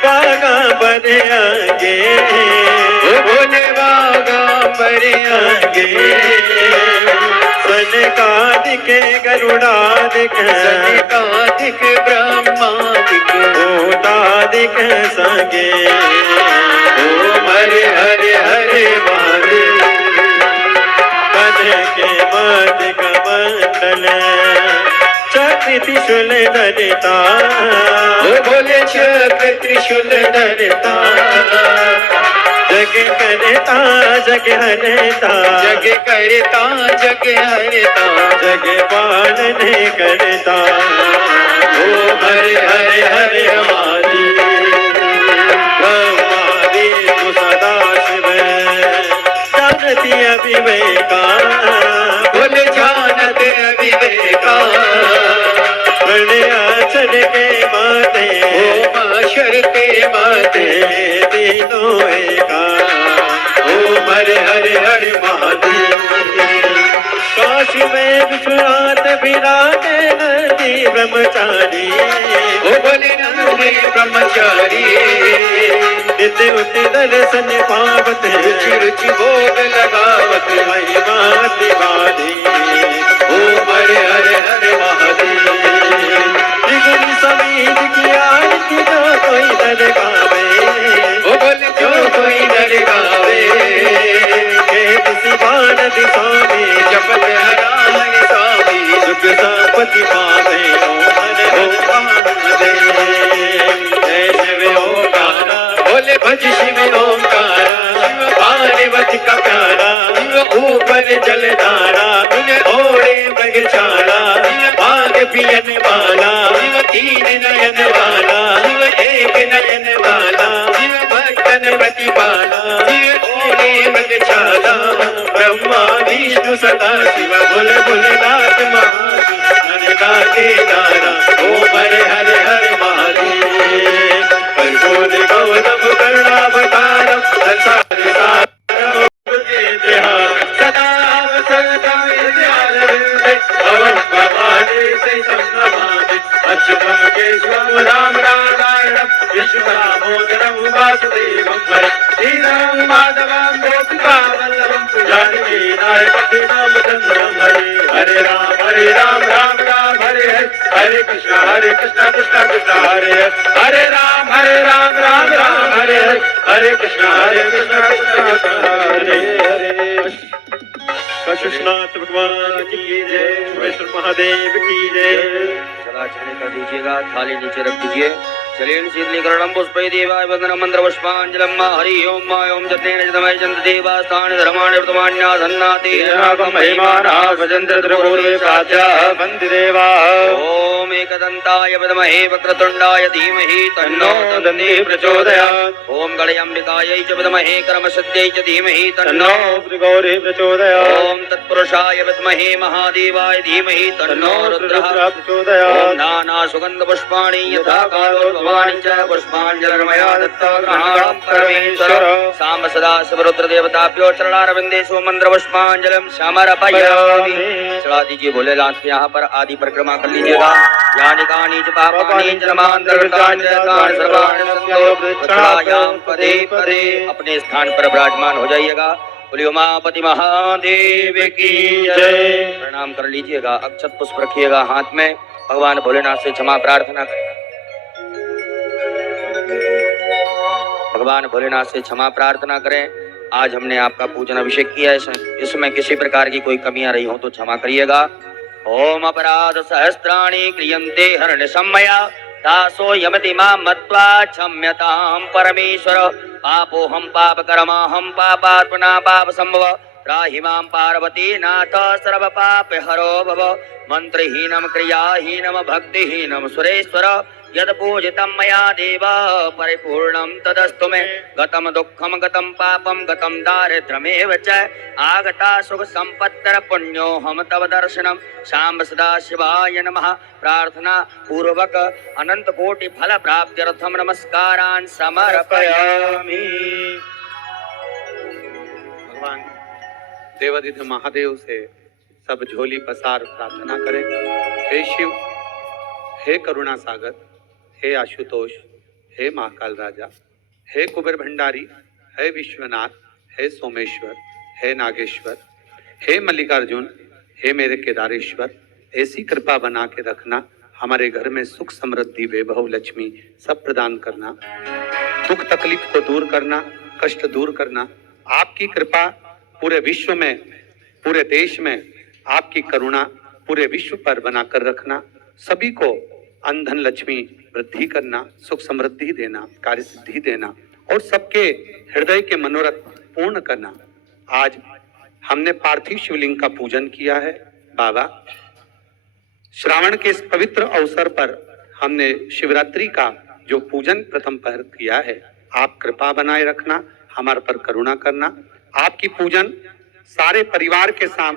बागांबर आगे बोले बागांबर आगे सनकादिक गरुड़ादिक सनकादिक ब्रह्मादिक भूतादिक संगे ओम हरे हरे हरे महादेव कन के मदिक मंडल चक्र त्रिशूल धरता बोले चक्र त्रिशूल धरता जग करता जग हरता जग करता जग हरता जग पालन करता ओ हरे हरे हरे महादेव महादेव सदा शिव जानती अविवेका बोले जानते अविवेका प्रणयाचर के माते ओम अक्षर के माते तीनों एका ओम हरे हरे हरे महादेव काशी में विश्वनाथ विराजे नदी ब्रह्मचारी ओ बोले नदी ब्रह्मचारी नित्य उत दर्शन पावत रुचि रुचि भोग लगावत महिमा दिवाली ओम हरे हरे हरे महादेव त्रिगुण समीध की आरती जो कोई दर गावे ओ बोले जो कोई दर गावे कहत सिवान स्वामी जपत हरा हरि स्वामी सुख संपत्ति पावे ओम हरे महादेव जय शिव ओंकारा बोले भज शिव ओंकारा शिव पार्वती का प्यारा शिव ऊपर जलधारा तुझे ओढ़े मृगशाला आग पियन वाला शिव तीन नयन वाला शिव एक नयन वाला शिव भक्तन प्रतिपाला शिव ओढ़े मृगशाला ब्रह्मा विष्णु सदा शिव भुल भुलनाथ महादेव के नारा ओम हरे हरे हरे महादेव कर्पूर गौरव करुणावतारम संसार सारम सदा वसंतम विद्यालय भवन भवानी सहितं नमामि अच्युतं केशवं राम नारायणं विश्वदामोदरं वासुदेवं हरे श्रीराम माधवं गोपिका वल्लभं जानकी नायकं रामचन्द्रं हरे हरे राम राम राम हरे हरे हरे कृष्ण कृष्ण कृष्ण हरे हरे राम राम कृष्ण कृष्ण हरे हरे। कृष्णनाथ भगवान की जय, वैष्णव महादेव की जय। चला चले कर दीजिएगा, थाली नीचे रख दीजिए। चलेन शीतलीकरणं पुष्पै देवाय वंदनं मंत्र पुष्पांजलिं हरि ओम मा ओम जतेन जतमय चंद्र देवास्तानि धर्माणि वर्तमान्यासन्नाति नागं महिमानः भजन्ते त्रिपुरे प्राच्याः वन्ति देवाः। ओम एकदन्ताय विद्महे वक्रतुण्डाय धीमहि तन्नो दन्ति प्रचोदयात्। ओम गणेशाम्बिकायै च विद्महे कर्मसिद्ध्यै च धीमहि तन्नो श्रीगौरी प्रचोदयात्। ओम तत्पुरुषाय विद्महे महादेवाय धीमहि तन्नो रुद्रः प्रचोदयात्। ओम नाना सुगंध पुष्पाणि यथा कालो भवानि च पुष्पाञ्जलिर्मया दत्ता ग्रहाणं परमेश्वर साम सदा शिव रुद्र देवताभ्यो चरणारविन्देषु मंत्र पुष्पाञ्जलिं समर्पयामि। चढ़ा दीजिए भोलेनाथ के यहाँ पर आदि परिक्रमा कर लीजिएगा। यानि कानि च पापानि जन्मान्तरकृतानि च तानि सर्वाणि सन्तो प्रचक्षणायां पदे पदे। अपने स्थान पर विराजमान हो जाइएगा। बोलिए उमापति महादेव की जय। प्रणाम कर लीजिएगा। अक्षत पुष्प रखिएगा हाथ में। भगवान भोलेनाथ से क्षमा प्रार्थना करें। भगवान भोलेनाथ से क्षमा प्रार्थना करें। आज हमने आपका पूजन अभिषेक किया है, इसमें किसी प्रकार की कोई कमियां रही हो तो क्षमा करिएगा। ओम अपराध सहस्त्राणि क्रियन्ते हरनिशम्मया दासो यमति मां मत्वा क्षम्यतां परमेश्वर। पापोऽहं पापकर्माहं पापात्मना पापसंभव त्राहि मां पार्वती नाथ सर्वपापहरो भव। मंत्रहीनं क्रियाहीनं भक्तिहीनं सुरेश्वर यद पूजितं मया देव परिपूर्णं तदस्तु मे। गतं दुःखं गतं पापं गतं दारिद्र्यमेव च आगता सुख संपत्तिर पुण्योऽहं तव दर्शनं। शाम्ब सदा शिवाय नमः। प्रार्थना पूर्वक अनंत कोटि फल प्राप्त्यर्थं नमस्कारान् समर्पयामि। भगवान देवादिदेव महादेव से सब झोली पसार प्रार्थना करें। हे शिव, हे करुणा सागर, हे आशुतोष, हे महाकाल राजा, हे कुबेर भंडारी, हे विश्वनाथ, हे सोमेश्वर, हे नागेश्वर, हे मल्लिकार्जुन, हे मेरे केदारेश्वर, ऐसी कृपा बना के रखना। हमारे घर में सुख समृद्धि वैभव लक्ष्मी सब प्रदान करना। दुख तकलीफ को दूर करना, कष्ट दूर करना। आपकी कृपा पूरे विश्व में, पूरे देश में आपकी करुणा पूरे विश्व पर बनाकर रखना। सभी को अंधन लक्ष्मी वृद्धि करना, सुख समृद्धि देना, कार्य सिद्धि देना और सबके हृदय के मनोरथ पूर्ण करना। आज हमने पार्थिव शिवलिंग का पूजन किया है। बाबा, श्रावण के इस पवित्र अवसर पर हमने शिवरात्रि का जो पूजन प्रथम पहर किया है, आप कृपा बनाए रखना, हमारे पर करुणा करना। आपकी पूजन सारे परिवार के साथ,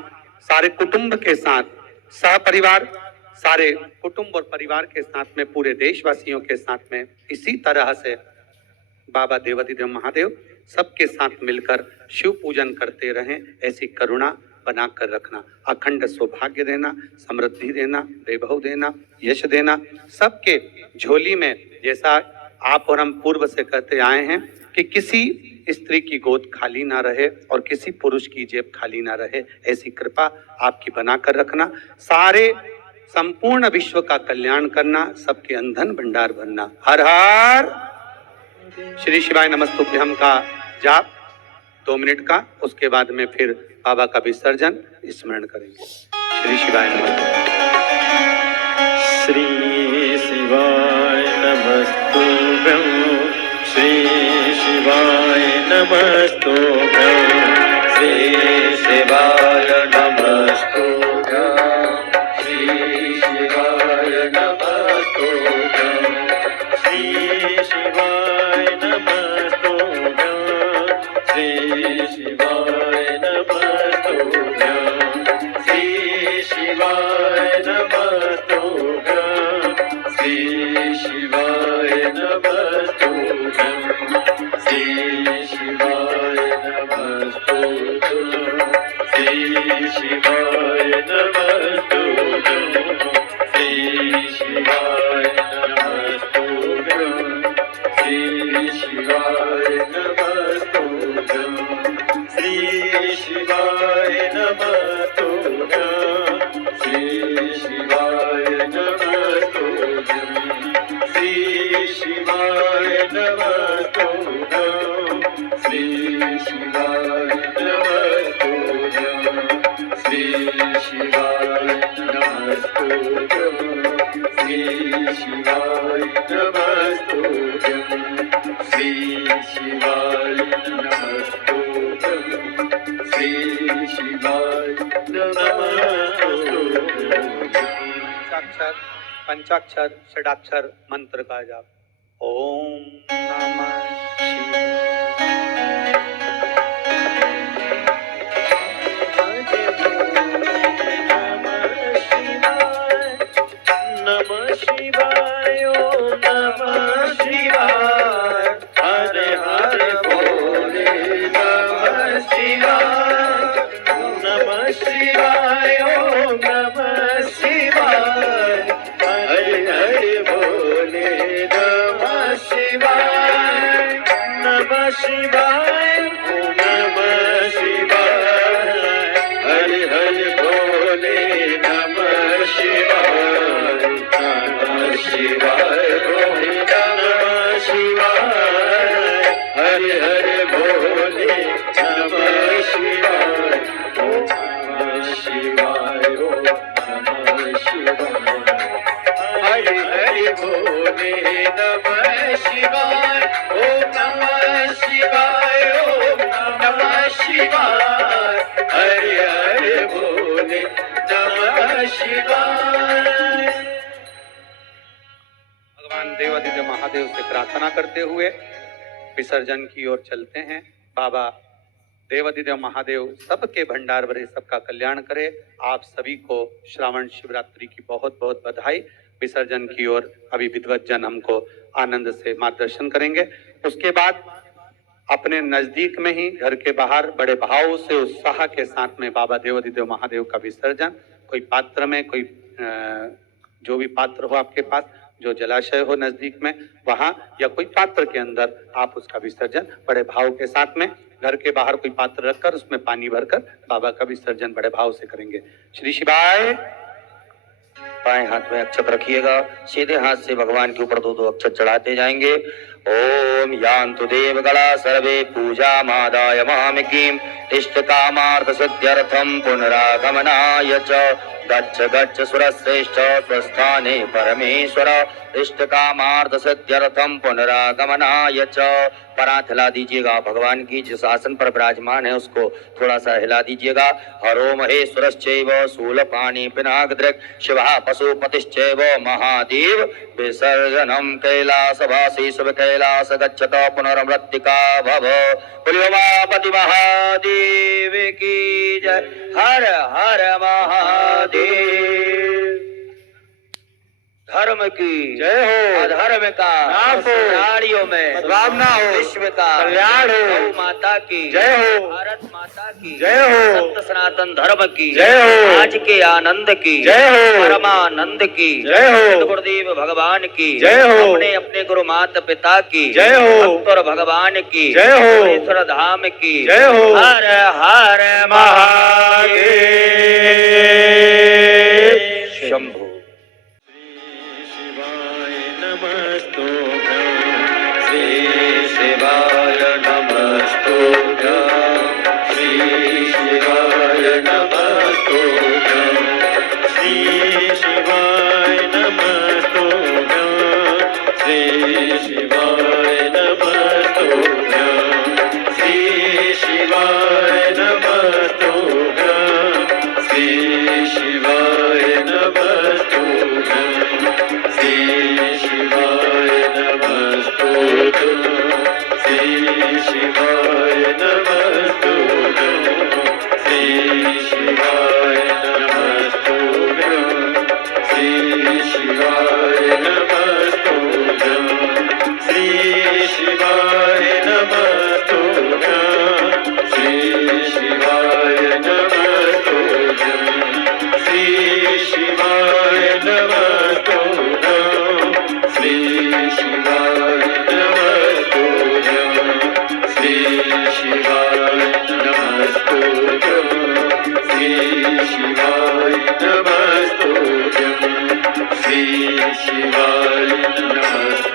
सारे कुटुंब के साथ, सहपरिवार, सारे कुटुंब और परिवार के साथ में, पूरे देशवासियों के साथ में इसी तरह से बाबा देवादिदेव महादेव सबके साथ मिलकर शिव पूजन करते रहें। ऐसी करुणा बना कर रखना। अखंड सौभाग्य देना, समृद्धि देना, वैभव देना, यश देना। सबके झोली में, जैसा आप और हम पूर्व से कहते आए हैं कि किसी स्त्री की गोद खाली ना रहे और किसी पुरुष की जेब खाली ना रहे, ऐसी कृपा आपकी बनाकर रखना। सारे संपूर्ण विश्व का कल्याण करना, सबके अंधन भंडार भरना। हर हर श्री शिवाय नमस्तुभ्यम का जाप 2 मिनट का, उसके बाद में फिर बाबा का विसर्जन स्मरण करेंगे। श्री शिवाय नमस्तुभ्यम। श्री शिवाय नमस्तुभ्यं, श्री शिवाय नमस्तुभ्यं, श्री शिवाय नमस्तुभ्यं, श्री शिवाय नमस्तुभ्यं, श्री शिवाय नमस्तुभ्यं, श्री शिवाय नमस्तुभ्यं, श्री शिवाय नमस्तुभ्यं, श्री शिवाय नमस्तुभ्यं, श्री शिवाय नमस्तुभ्यं, श्री शिवाय नमस्तुभ्यं, श्री शिवाय नमस्तुभ्यं, श्री शिवाय नमस्तुभ्यं, श्री शिवाय नमस्तुभ्यं, श्री शिवाय नमस्तुभ्यं, श्री शिवाय नमस्तुभ्यं, शिवाय नमस्तुभ्यं श्री शिवाय नमस्तुभ्यं श्री शिवाय नमस्तुभ्यं श्री शिवाय नमस्तुभ्यं श्री शिवाय नमस्तुभ्यं। पंचाक्षर पंचाक्षर षडाक्षर मंत्र का जाप। ओम नमः नमः शिवाय ओम नमः शिवाय हरे हरे बोले नमः शिवाय नमः शिवाय ओम नमः शिवाय हरे हरे बोले नमः शिवाय नमः शिवाय ओम नमः शिवाय हरे हरे बोले नमः शिवाय नमः शिवाय बोले नमः शिवाय हरे हरे बोले नमः शिवाय ओम नमः शिवाय ओम नमः शिवाय हरे हरे बोले नमः शिवाय ओम नमः शिवाय ओम नमः शिवाय हरे हरे बोले नमः शिवाय। भगवान देवादिदेव महादेव से प्रार्थना करते हुए विसर्जन की ओर चलते हैं। बाबा देवादिदेव महादेव सबके भंडार भरे, सबका कल्याण करे। आप सभी को श्रावण शिवरात्रि की बहुत बहुत बधाई। विसर्जन की ओर अभी विद्वत जन हमको आनंद से मार्गदर्शन करेंगे। उसके बाद अपने नजदीक में ही घर के बाहर बड़े भाव से उत्साह के साथ में बाबा देवादिदेव महादेव का विसर्जन, कोई पात्र में, कोई जो भी पात्र हो आपके पास, जो जलाशय हो नजदीक में वहां, या कोई पात्र के अंदर आप उसका विसर्जन बड़े भाव के साथ में, घर के बाहर कोई पात्र रखकर उसमें पानी भरकर बाबा का विसर्जन बड़े भाव से करेंगे। श्री शिवाय। बाएं हाथ में अक्षत रखिएगा, सीधे हाथ से भगवान के ऊपर दो दो अक्षत चढ़ाते जाएंगे। ओम यान्तु देवगणा सर्वे पूजा मादाय मामिकीं इष्ट कामार्थ सिद्ध्यर्थम पुनरागमनाय च गच्छ गच्छ सुरश्रेष्ठ स्वस्थाने परमेश्वर इष्ट कामार्थ सिद्ध्यर्थम पुनरागमनाय च। परात हिला दीजिएगा, भगवान की जिस आसन पर विराजमान है उसको थोड़ा सा हिला दीजिएगा। हरो महेश्वरश्चैव शूलपाणि पिनाकदृक् शिवः पशुपतिश्चैव महादेव विसर्जनम कैलासवासी शुभ कैलास गच्छत पुनर्मृत्तिका भव। बोलो उमापति महादेव की जय। हर हर महादेव। धर्म की जय हो। अधर्म का नाश हो। नारियों में सद्भावना हो। विश्व का कल्याण हो। गौ माता की जय हो। भारत माता की जय हो। सत्य सनातन धर्म की जय हो। आज के आनंद की जय हो। परमानंद की जय हो। गुरुदेव भगवान की जय हो। अपने अपने गुरु माता पिता की जय हो। भक्त और भगवान की जय हो। ईश्वर धाम की जय हो। हर हर महादेव। शंभु। शिवाय नमस्तुभ्यं श्री शिवाय नमस्तुभ्यं श्री शिवाय नमस्तुभ्यं श्री शिवाय नमस्तुभ्यं श्री शिवाय नमस्तुभ्यं श्री शिवाय नमस्तुभ्यं श्री शिवाय नमस्तुभ्यं श्री शिवाय नमस्तुभ्यं श्री शिवाय नमस्तुभ्यं श्री शिवाय नमस्तुभ्यं श्री शिवाय नमस्तुभ्यं श्री शिवाय नमस्तुभ्यं श्री शिवाय नमस्तुभ्यं श्री शिवाय नमस्तुभ्यं श्री शिवाय नमस्तुभ्यं श्री शिवाय नमस्तुभ्यं श्री शिवाय नमस्तुभ्यं श्री शिवाय नमस्तुभ्यं